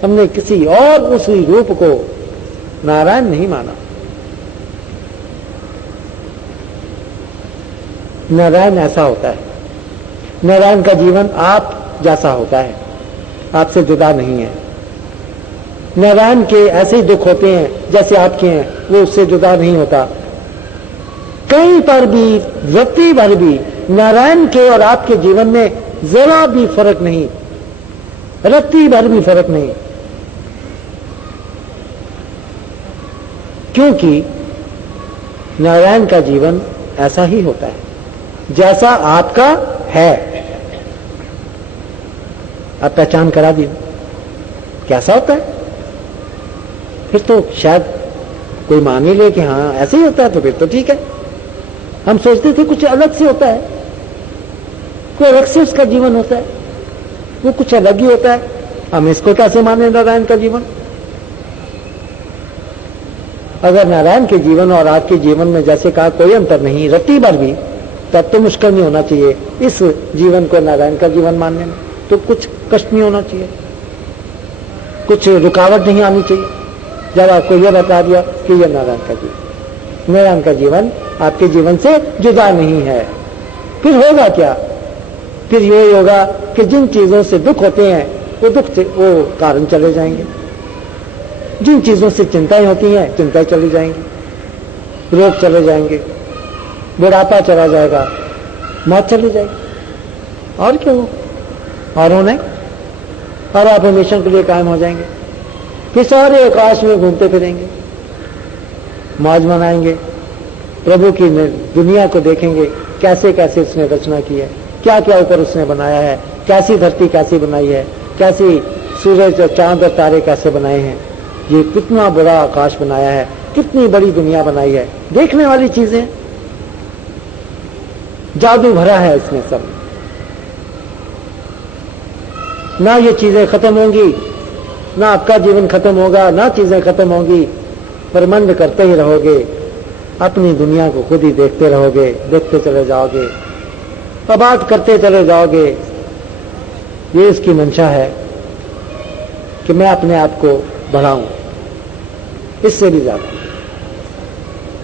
हमने किसी और उसी रूप को नारायण नहीं माना। नारायण ऐसा होता है। नारायण का जीवन आप जैसा होता है, आपसे जुदा नहीं है। नारायण के ऐसे ही दुख होते हैं जैसे आपके हैं, वो उससे जुदा नहीं होता। कहीं पर भी, व्यक्ति भर भी नारायण के और आपके जीवन में जरा भी फर्क नहीं, रत्ती भर भी फर्क नहीं। क्योंकि नारायण का जीवन ऐसा ही होता है जैसा आपका है। आप पहचान करा दी कैसा होता है, फिर तो शायद कोई मान ही ले कि हाँ ऐसे ही होता है, तो फिर तो ठीक है। हम सोचते थे कुछ अलग से होता है, कोई अलग से उसका जीवन होता है, वो कुछ अलग ही होता है। हम इसको कैसे माने नारायण का जीवन? अगर नारायण के जीवन और आपके जीवन में जैसे कहा कोई अंतर नहीं, रत्ती भर भी, तब तो मुश्किल नहीं होना चाहिए इस जीवन को नारायण का जीवन मानने में। तो कुछ कष्ट नहीं होना चाहिए, कुछ रुकावट नहीं आनी चाहिए जब आपको यह बता दिया कि यह नारायण का जीवन। नारायण का जीवन आपके जीवन से जुदा नहीं है। फिर होगा क्या? फिर यही होगा कि जिन चीजों से दुख होते हैं, वो दुख से वो कारण चले जाएंगे। जिन चीजों से चिंताएं होती हैं, चिंताएं चली जाएंगी, रोग चले जाएंगे, बुढ़ापा चला जाएगा, मौत चली जाएगी। और क्या हो? और होने और आप हमेशा के लिए कायम हो जाएंगे। फिर सारे आकाश में घूमते फिरेंगे, मौज मनाएंगे, प्रभु की दुनिया को देखेंगे, कैसे कैसे उसने रचना की है, क्या क्या ऊपर उसने बनाया है, कैसी धरती कैसी बनाई है, कैसी सूरज और चांद और तारे कैसे बनाए हैं, ये कितना बड़ा आकाश बनाया है, कितनी बड़ी दुनिया बनाई है, देखने वाली चीजें, जादू भरा है इसमें सब। ना ये चीजें खत्म होंगी, ना आपका जीवन खत्म होगा, ना चीजें खत्म होंगी, पर मंड करते ही रहोगे, अपनी दुनिया को खुद ही देखते रहोगे, देखते चले जाओगे, अबाद करते चले जाओगे। ये इसकी मंशा है कि मैं अपने आप को बढ़ाऊं, इससे भी ज्यादा।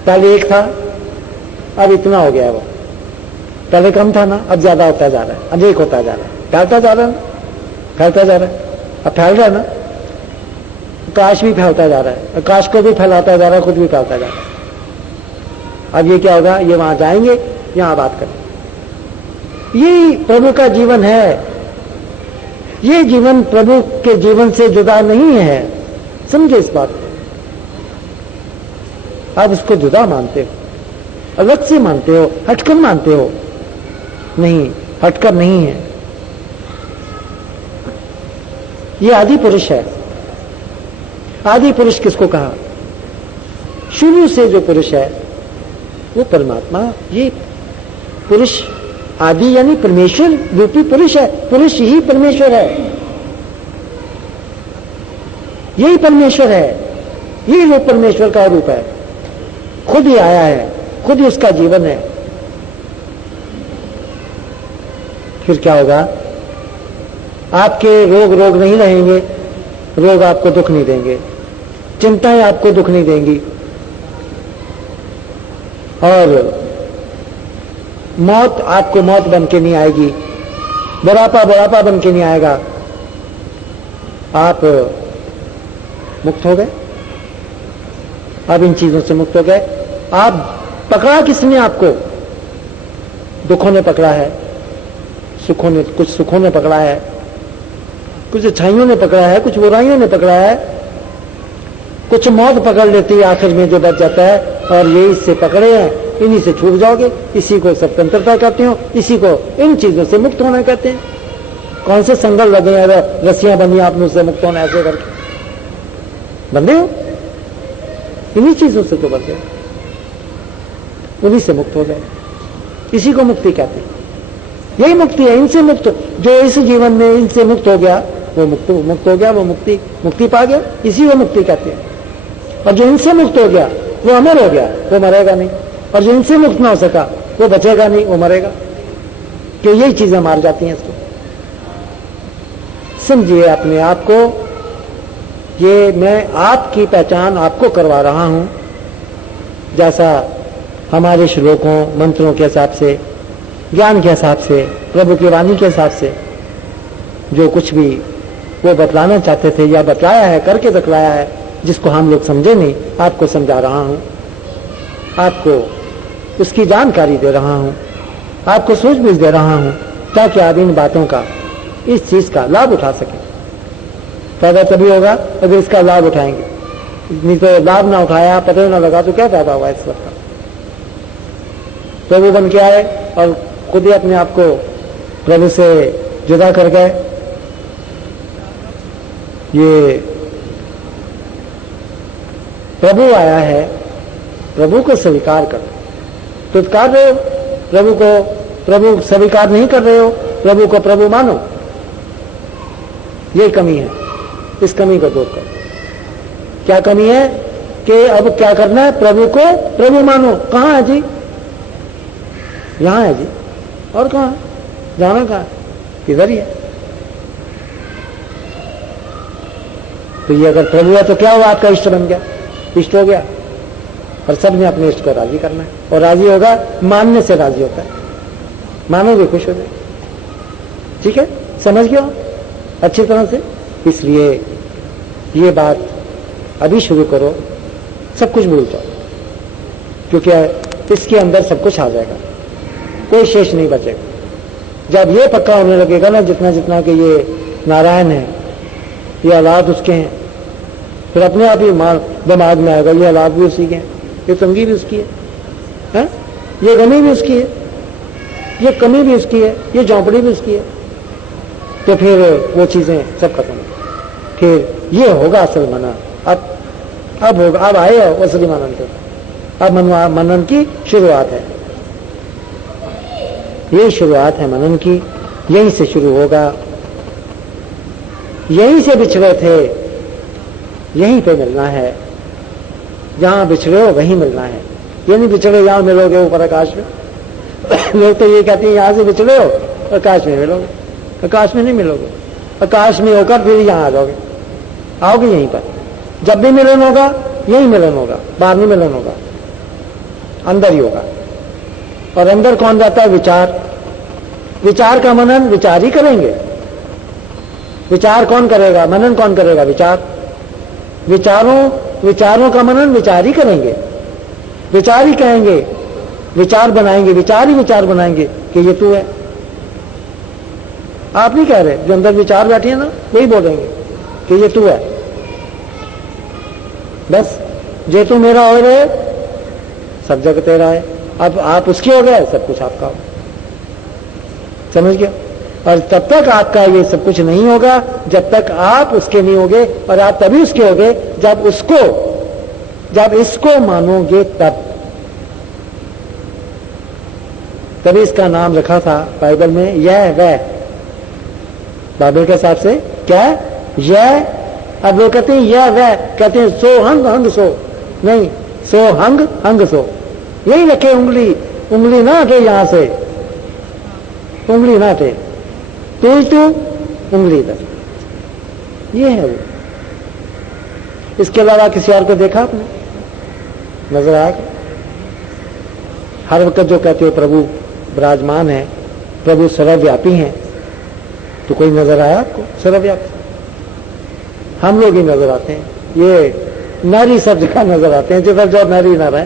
पहले एक था, अब इतना हो गया, वो पहले कम था ना, अब ज्यादा होता जा रहा है, अब एक होता जा रहा है, फैलता जा रहा है, फैलता जा रहा है, अब फैल रहा है ना, आकाश भी फैलता जा रहा है, आकाश को भी फैलाता जा रहा है, खुद भी फैलता जा रहा है। अब ये क्या होगा, ये वहां जाएंगे, यहां बात करें। यही प्रभु का जीवन है। ये जीवन प्रभु के जीवन से जुदा नहीं है, समझे इस बात को। आप उसको जुदा मानते हो, अलग से मानते हो, हटकर मानते हो, नहीं, हटकर नहीं है। ये आदि पुरुष है। आदि पुरुष किसको कहा? शुरू से जो पुरुष है वो परमात्मा। ये पुरुष आदि यानी परमेश्वर रूपी पुरुष है। पुरुष ही परमेश्वर है, यही परमेश्वर है, यही रूप परमेश्वर का रूप है। खुद ही आया है, खुद ही उसका जीवन है। फिर क्या होगा? आपके रोग नहीं रहेंगे, रोग आपको दुख नहीं देंगे, चिंताएं आपको दुख नहीं देंगी, और मौत आपको मौत बन के नहीं आएगी, बुढ़ापा बन के नहीं आएगा। आप मुक्त हो गए, आप इन चीजों से मुक्त हो गए। आप पकड़ा किसने आपको? दुखों ने पकड़ा है, कुछ सुखों ने पकड़ा है, कुछ अच्छाइयों ने पकड़ा है, कुछ बुराइयों ने पकड़ा है, कुछ मौत पकड़ लेती है आखिर में जो बच जाता है। और ये इससे पकड़े हैं, इन्हीं से छूट जाओगे। इसी को स्वतंत्रता कहते हो, इसी को इन चीजों से मुक्त होना कहते हैं। कौन से संगल लगे हैं, रस्सियां बंधी आपने उससे मुक्त होना, ऐसे करके बंधे हो, इन्हीं चीजों से तो बंधे हो, उन्हीं से मुक्त हो गए। इसी को मुक्ति कहते हैं। यही मुक्ति है, इनसे मुक्त। जो इस जीवन में इनसे मुक्त हो गया वो मुक्त हो गया, वो मुक्ति पा गया, इसी को मुक्ति कहते हैं। और जो इनसे मुक्त हो गया वो अमर हो गया, वो मरेगा नहीं। और जो इनसे मुक्त ना हो सका वो बचेगा नहीं, वो मरेगा। क्यों? यही चीजें मार जाती हैं इसको। समझिए अपने आप को। ये मैं आपकी पहचान आपको करवा रहा हूं, जैसा हमारे श्लोकों मंत्रों के हिसाब से, ज्ञान के हिसाब से, प्रभु की वाणी के हिसाब से जो कुछ भी वो बतलाना चाहते थे या बतलाया है, करके बतलाया है, जिसको हम लोग समझे नहीं, आपको समझा रहा हूं, आपको उसकी जानकारी दे रहा हूं, आपको सूझबूझ दे रहा हूं, ताकि आप इन बातों का, इस चीज का लाभ उठा सकें। फायदा तभी होगा अगर इसका लाभ उठाएंगे, नहीं तो लाभ ना उठाया, पता ही ना लगा, तो क्या फायदा होगा इस वक्त का? प्रभु बन के आए और खुद ही अपने आप को प्रभु से जुदा कर गए। ये प्रभु आया है, प्रभु को स्वीकार कर। तुत्कार रहे हो प्रभु को, प्रभु स्वीकार नहीं कर रहे हो, प्रभु को प्रभु मानो। ये कमी है, इस कमी को दूर करो। क्या कमी है? कि अब क्या करना है? प्रभु को प्रभु मानो। कहां है जी? यहां है जी, और कहां? जाना कहां? इधर ही है। तो ये अगर प्रभु है तो क्या हुआ? आपका इष्ट बन गया, इष्ट हो गया। और सबने अपने इष्ट को राजी करना है, और राजी होगा, मानने से राजी होता है। मानोगे, खुश हो जाए। ठीक है, समझ गया अच्छी तरह से। इसलिए ये बात अभी शुरू करो, सब कुछ भूल जाओ, क्योंकि इसके अंदर सब कुछ आ जाएगा, कोई शेष नहीं बचेगा। जब ये पक्का होने लगेगा ना, जितना जितना कि ये नारायण है, ये औलाद उसके हैं, फिर अपने आप ही दिमाग में आएगा ये औलाद भी उसी के हैं, ये तंगी भी उसकी है, ये गमी भी उसकी है, ये कमी भी उसकी है, ये झोंपड़ी भी उसकी है। तो फिर वो चीजें सब खत्म, फिर ये होगा असल मना। अब अब होगा, अब आए हो असली मनन के, अब मनन की शुरुआत है, यही शुरुआत है मनन की, यहीं से शुरू होगा, यहीं से बिछड़े थे, यहीं पे मिलना है, जहां बिछड़े हो वहीं मिलना है, ये नहीं बिछड़े यहां मिलोगे ऊपर आकाश में। लोग तो ये कहते हैं यहां से बिछड़े हो आकाश में मिलोगे, आकाश में नहीं मिलोगे, आकाश में होकर फिर यहां आ जाओगे, आओगे यहीं पर, जब भी मिलन होगा यही मिलन होगा, बाहर नहीं मिलन होगा, अंदर ही होगा। और अंदर कौन रहता है? विचार, विचार का मनन विचार ही करेंगे, विचार कौन करेगा? मनन कौन करेगा? विचार, विचारों का मनन विचार ही करेंगे, विचार ही कहेंगे, विचार बनाएंगे, विचार ही विचार बनाएंगे कि ये तू है। आप नहीं कह रहे, जो अंदर विचार बैठे हैं ना वही बोलेंगे कि ये तू है, बस जे तू मेरा हो रहे, सब जगह तेरा है, अब आप उसके हो गए, सब कुछ आपका हो, समझ गया? और तब तक आपका ये सब कुछ नहीं होगा जब तक आप उसके नहीं होगे, और आप तभी उसके होगे जब इसको मानोगे, तभी इसका नाम रखा था बाइबल में यह वह, बाइबल के हिसाब से क्या यह, अब लोग कहते हैं यह वह, कहते हैं सो हंग हंग सो, नहीं, सो हंग हंग सो, यही रखे, उंगली ना हटे यहां से, उंगली ना हटे, तू उंगली इधर, ये है वो। इसके अलावा किसी और को देखा आपने? नजर आएगा? हर वक्त जो कहते हो प्रभु विराजमान है, प्रभु सर्वव्यापी हैं, तो कोई नजर आया आपको सर्वव्यापी? हम लोग ही नजर आते हैं, ये नारी सब जगह नजर आते हैं, जिधर जो नारी ना रहे,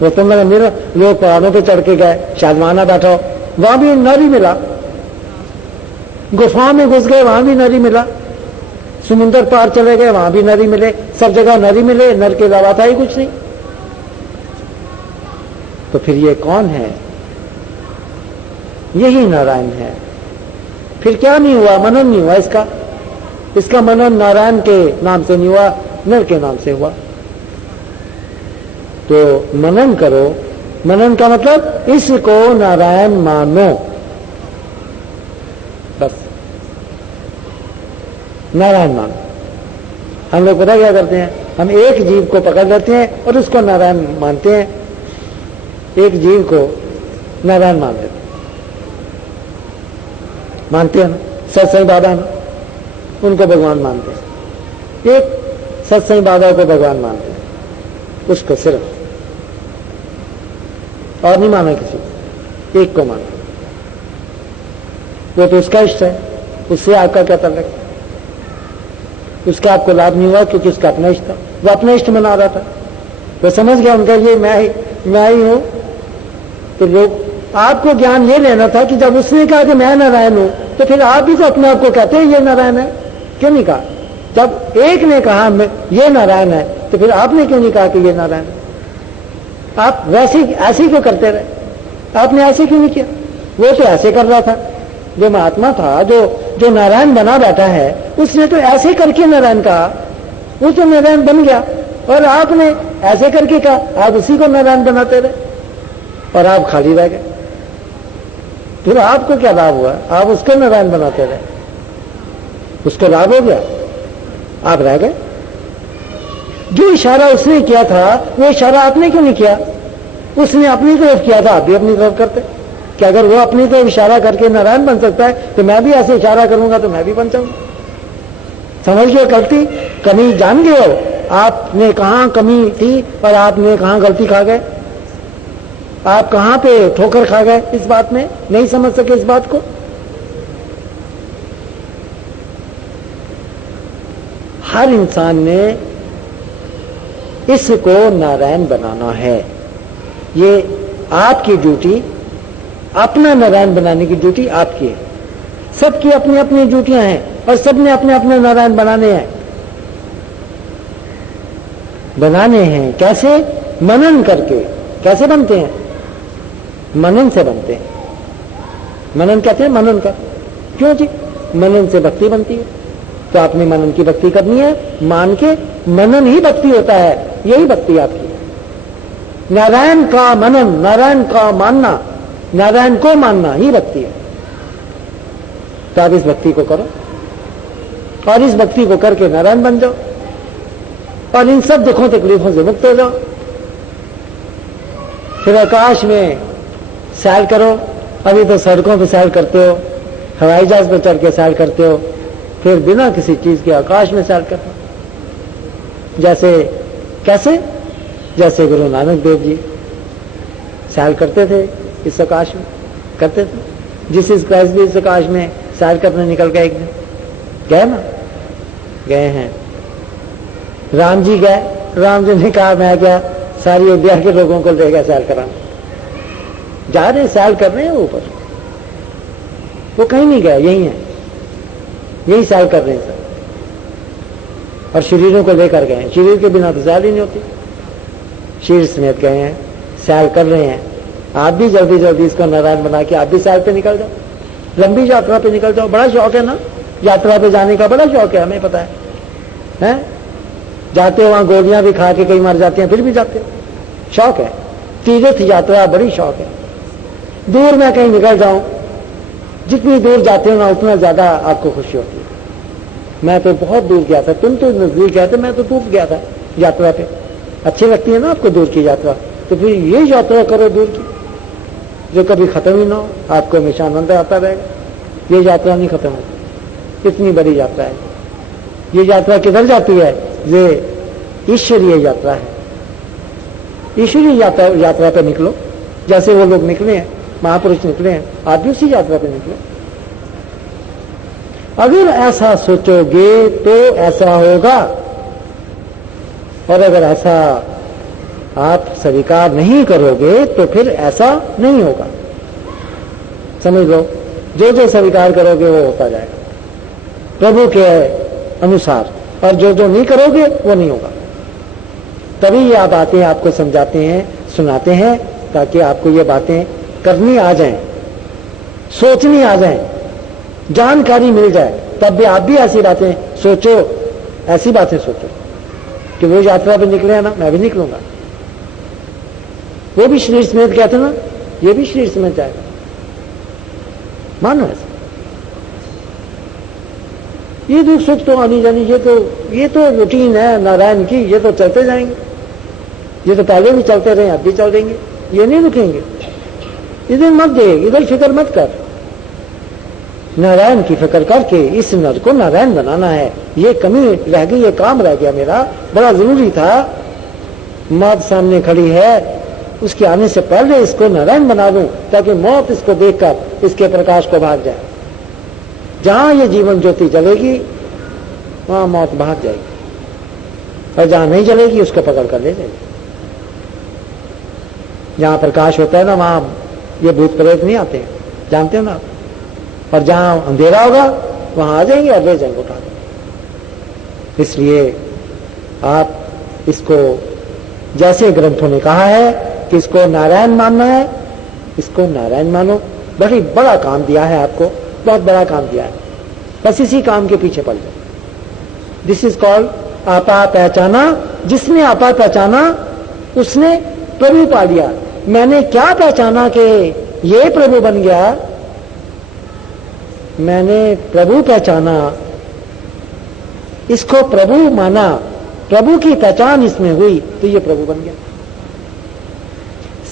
वो तुम लोग पहाड़ों पे चढ़ के गए, शाजमाना बैठा हो, वहां भी नारी मिला, गुफा में घुस गए वहां भी नरी मिला, समुद्र पार चले गए वहां भी नरी मिले, सब जगह नरी मिले, नर के अलावा था ही कुछ नहीं। तो फिर ये कौन है? यही नारायण है। फिर क्या नहीं हुआ? मनन नहीं हुआ इसका मनन नारायण के नाम से नहीं हुआ, नर के नाम से हुआ। तो मनन करो, मनन का मतलब इसको नारायण मानो, बस नारायण मानो। हम लोग पता क्या करते हैं? हम एक जीव को पकड़ लेते हैं और उसको नारायण मानते हैं, एक जीव को नारायण मान लेते हैं, मानते हैं ना? सत्संग बाबा ना, उनको भगवान मानते हैं, एक सत्संग बाबा को भगवान मानते हैं, उसको सिर्फ, और नहीं माना किसी को, एक को माना, वो तो उसका इष्ट है, उससे आपका क्या ताल्लुक? उसका आपको लाभ नहीं हुआ क्योंकि उसका अपना इष्ट था, वो अपना इष्ट मना रहा था, वो समझ गया उनका ये मैं ही हूं। तो लोग, आपको ज्ञान ये लेना था कि जब उसने कहा कि मैं नारायण हूं, तो फिर आप भी तो अपने आप को कहते हैं ये नारायण है, क्यों नहीं कहा? जब एक ने कहा मैं ये नारायण है, तो फिर आपने क्यों नहीं कहा कि ये नारायण है? आप वैसे ऐसे क्यों करते रहे? आपने ऐसे क्यों नहीं किया? वो तो ऐसे कर रहा था, जो महात्मा था, जो नारायण बना बैठा है, उसने तो ऐसे करके नारायण कहा, वो तो नारायण बन गया, और आपने ऐसे करके कहा, आप उसी को नारायण बनाते रहे और आप खाली रह गए। फिर आपको क्या लाभ हुआ? आप उसको नारायण बनाते रहे, उसको लाभ हो गया, आप रह गए। जो इशारा उसने किया था वो इशारा आपने क्यों नहीं किया? उसने अपनी तरफ किया था, आप भी अपनी तरफ करते कि अगर वो अपनी तरफ इशारा करके नारायण बन सकता है तो मैं भी ऐसे इशारा करूंगा तो मैं भी बन जाऊंगा। समझ गए गलती, कमी जान गए हो आपने कहां कमी थी और आपने कहां गलती खा गए, आप कहां पे ठोकर खा गए इस बात में, नहीं समझ सके इस बात को। हर इंसान ने इसको नारायण बनाना है, ये आपकी ड्यूटी, अपना नारायण बनाने की ड्यूटी आपकी है। सबकी अपनी अपनी ड्यूटियां हैं और सबने अपने अपने नारायण बनाने हैं। कैसे? मनन करके। कैसे बनते हैं? मनन से बनते हैं। मनन कहते हैं मनन का, क्यों जी? मनन से भक्ति बनती है, तो आपने मनन की भक्ति करनी है। मान के मनन ही भक्ति होता है, यही भक्ति आपकी। नारायण का मनन, नारायण का मानना, नारायण को मानना ही भक्ति है। तो आप इस भक्ति को करो और इस भक्ति को करके नारायण बन जाओ और इन सब दुखों तकलीफों से मुक्त हो जाओ। फिर आकाश में सैर करो। अभी तो सड़कों पे सैर करते हो, हवाई जहाज पर चढ़ के सैर करते हो, फिर बिना किसी चीज के आकाश में सैर करना। जैसे कैसे? जैसे गुरु नानक देव जी सैर करते थे इस आकाश में, करते थे। जीसस क्राइस्ट भी इस आकाश में सैर करने निकल गए, एक दिन गए ना, गए हैं। राम जी गए, राम जी ने कहा मैं क्या सारी अयोध्या के लोगों को ले गया सैर कराने। जा रहे सैर कर रहे हैं ऊपर, वो कहीं नहीं गया, यही है, यही सैर कर रहे हैं सब। और शरीरों को लेकर गए हैं, शरीर के बिना तो सैर ही नहीं होती। शरीर समेत गए हैं, सैर कर रहे हैं। आप भी जल्दी जल्दी इसको नारायण बना के आप भी सैर पे निकल जाओ, लंबी यात्रा पे निकल जाओ। बड़ा शौक है ना यात्रा पे जाने का, बड़ा शौक है, हमें पता है? जाते हो वहां गोलियां भी खा के कई मर जाते हैं, फिर भी जाते हो, शौक है। तीर्थ यात्रा बड़ी शौक है। दूर में कहीं निकल जाऊं, जितनी दूर जाते हो ना उतना ज्यादा आपको खुशी होती है। मैं तो बहुत दूर गया था, तुम तो नजदीक गए थे, मैं तो दूर गया था यात्रा पे। अच्छी लगती है ना आपको दूर की यात्रा, तो फिर ये यात्रा करो दूर की जो कभी खत्म ही ना हो, आपको हमेशा आनंद आता रहेगा। ये यात्रा नहीं खत्म होती, इतनी बड़ी यात्रा है। ये यात्रा किधर जाती है? ये ईश्वरीय यात्रा है। ईश्वरीय यात्रा पे निकलो, जैसे वो लोग निकले हैं, महापुरुष निकले हैं, आप भी उसी यात्रा पे निकलो। अगर ऐसा सोचोगे तो ऐसा होगा, और अगर ऐसा आप स्वीकार नहीं करोगे तो फिर ऐसा नहीं होगा। समझ लो, जो जो स्वीकार करोगे वो होता जाएगा प्रभु के अनुसार, और जो जो नहीं करोगे वो नहीं होगा। तभी ये आप बातें आपको समझाते हैं, सुनाते हैं, ताकि आपको ये बातें करनी आ जाएं, सोचनी आ जाएं, जानकारी मिल जाए। तब भी आप भी ऐसी बातें सोचो, ऐसी बातें सोचो कि वो यात्रा पे निकले हैं ना, मैं भी निकलूंगा। वो भी शरीर समेत कहते ना, ये भी शरीर समेत जाएगा, मानो ऐसा। ये दुख सुख तो आनी जानी, ये तो रूटीन है नारायण की, ये तो चलते जाएंगे। ये तो पहले भी चलते रहे, अब भी चल देंगे, ये नहीं रुकेंगे। इधर मत देख, इधर फिक्र मत कर, नारायण की फिक्र करके इस नर को नारायण बनाना है। ये कमी रह गई, ये काम रह गया मेरा, बड़ा जरूरी था। मौत सामने खड़ी है, उसके आने से पहले इसको नारायण बना दूं, ताकि मौत इसको देखकर इसके प्रकाश को भाग जाए। जहां ये जीवन ज्योति जलेगी वहां मौत भाग जाएगी, और जहां नहीं जलेगी उसको पकड़ कर ले जाएगी। जहां प्रकाश होता है ना वहां ये भूत प्रेत नहीं आते हैं, जानते हो ना। और जहां अंधेरा होगा वहां आ जाएंगे और ले जाएंगे उठा देंगे। इसलिए आप इसको, जैसे ग्रंथों ने कहा है कि इसको नारायण मानना है, इसको नारायण मानो। बड़ी बड़ा काम दिया है आपको, बहुत बड़ा काम दिया है, बस इसी काम के पीछे पड़ जाओ। दिस इज कॉल्ड आपा पहचाना। जिसने आपा पहचाना उसने प्रभु पा लिया। मैंने क्या पहचाना कि ये प्रभु बन गया? मैंने प्रभु पहचाना, इसको प्रभु माना, प्रभु की पहचान इसमें हुई तो ये प्रभु बन गया।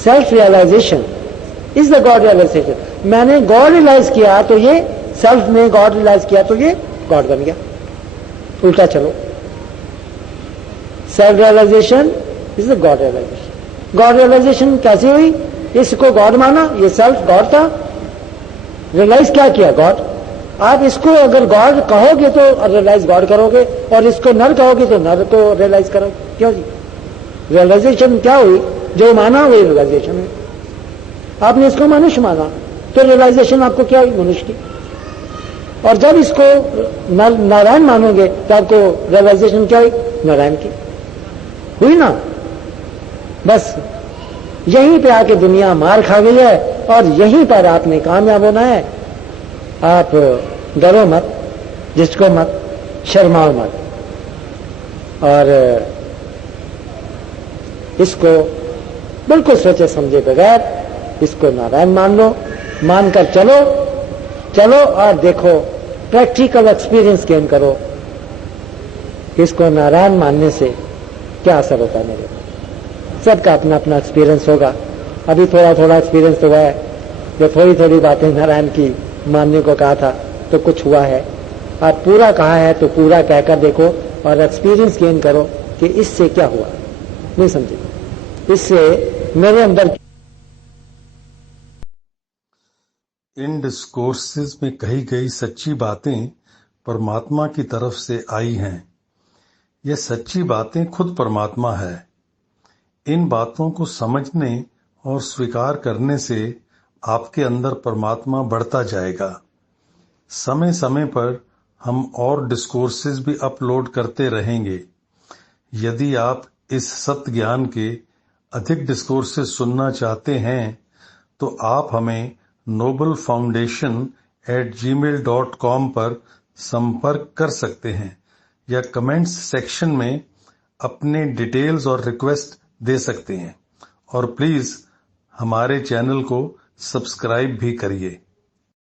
Self realization is the God realization. मैंने गॉड रियलाइज किया तो ये, सेल्फ में गॉड रियलाइज किया तो ये गॉड बन गया। उल्टा चलो, self realization is the God realization. God realization कैसे हुई? इसको गॉड माना, ये सेल्फ गॉड था, रियलाइज क्या किया? गॉड। आप इसको अगर गॉड कहोगे तो रियलाइज गॉड करोगे, और इसको नर कहोगे तो नर को रियलाइज करोगे। क्यों जी? रियलाइजेशन क्या हुई? जो माना वही रियलाइजेशन हुई। आपने इसको मनुष्य माना तो रियलाइजेशन आपको क्या हुई? मनुष्य की। और जब इसको नारायण मानोगे तो आपको रियलाइजेशन क्या हुई? नारायण की हुई ना। बस यहीं पे आके दुनिया मार खा गई है, और यहीं पर आपने कामयाब होना है। आप डरो मत, जिसको मत, शर्माओ मत। और इसको बिल्कुल सोचे समझे बगैर इसको नारायण मान लो, मानकर चलो चलो और देखो, प्रैक्टिकल एक्सपीरियंस गेन करो, इसको नारायण मानने से क्या असर होता है मेरे को। सबका अपना अपना एक्सपीरियंस होगा। अभी थोड़ा थोड़ा एक्सपीरियंस हुआ है, जो थोड़ी थोड़ी बातें नारायण की मानने को कहा था तो कुछ हुआ है, और पूरा कहा है तो पूरा कहकर देखो और एक्सपीरियंस गेन करो कि इससे क्या हुआ। नहीं समझे? इससे मेरे अंदर इन डिस्कोर्सेज में कही गई सच्ची बातें परमात्मा की तरफ से आई हैं। यह सच्ची बातें खुद परमात्मा है। इन बातों को समझने और स्वीकार करने से आपके अंदर परमात्मा बढ़ता जाएगा। समय समय पर हम और डिस्कोर्सेज भी अपलोड करते रहेंगे। यदि आप इस सत्य ज्ञान के अधिक डिस्कोर्सेज सुनना चाहते हैं तो आप हमें noblefoundation@gmail.com पर संपर्क कर सकते हैं या कमेंट्स सेक्शन में अपने डिटेल्स और रिक्वेस्ट दे सकते हैं। और प्लीज हमारे चैनल को सब्सक्राइब भी करिए।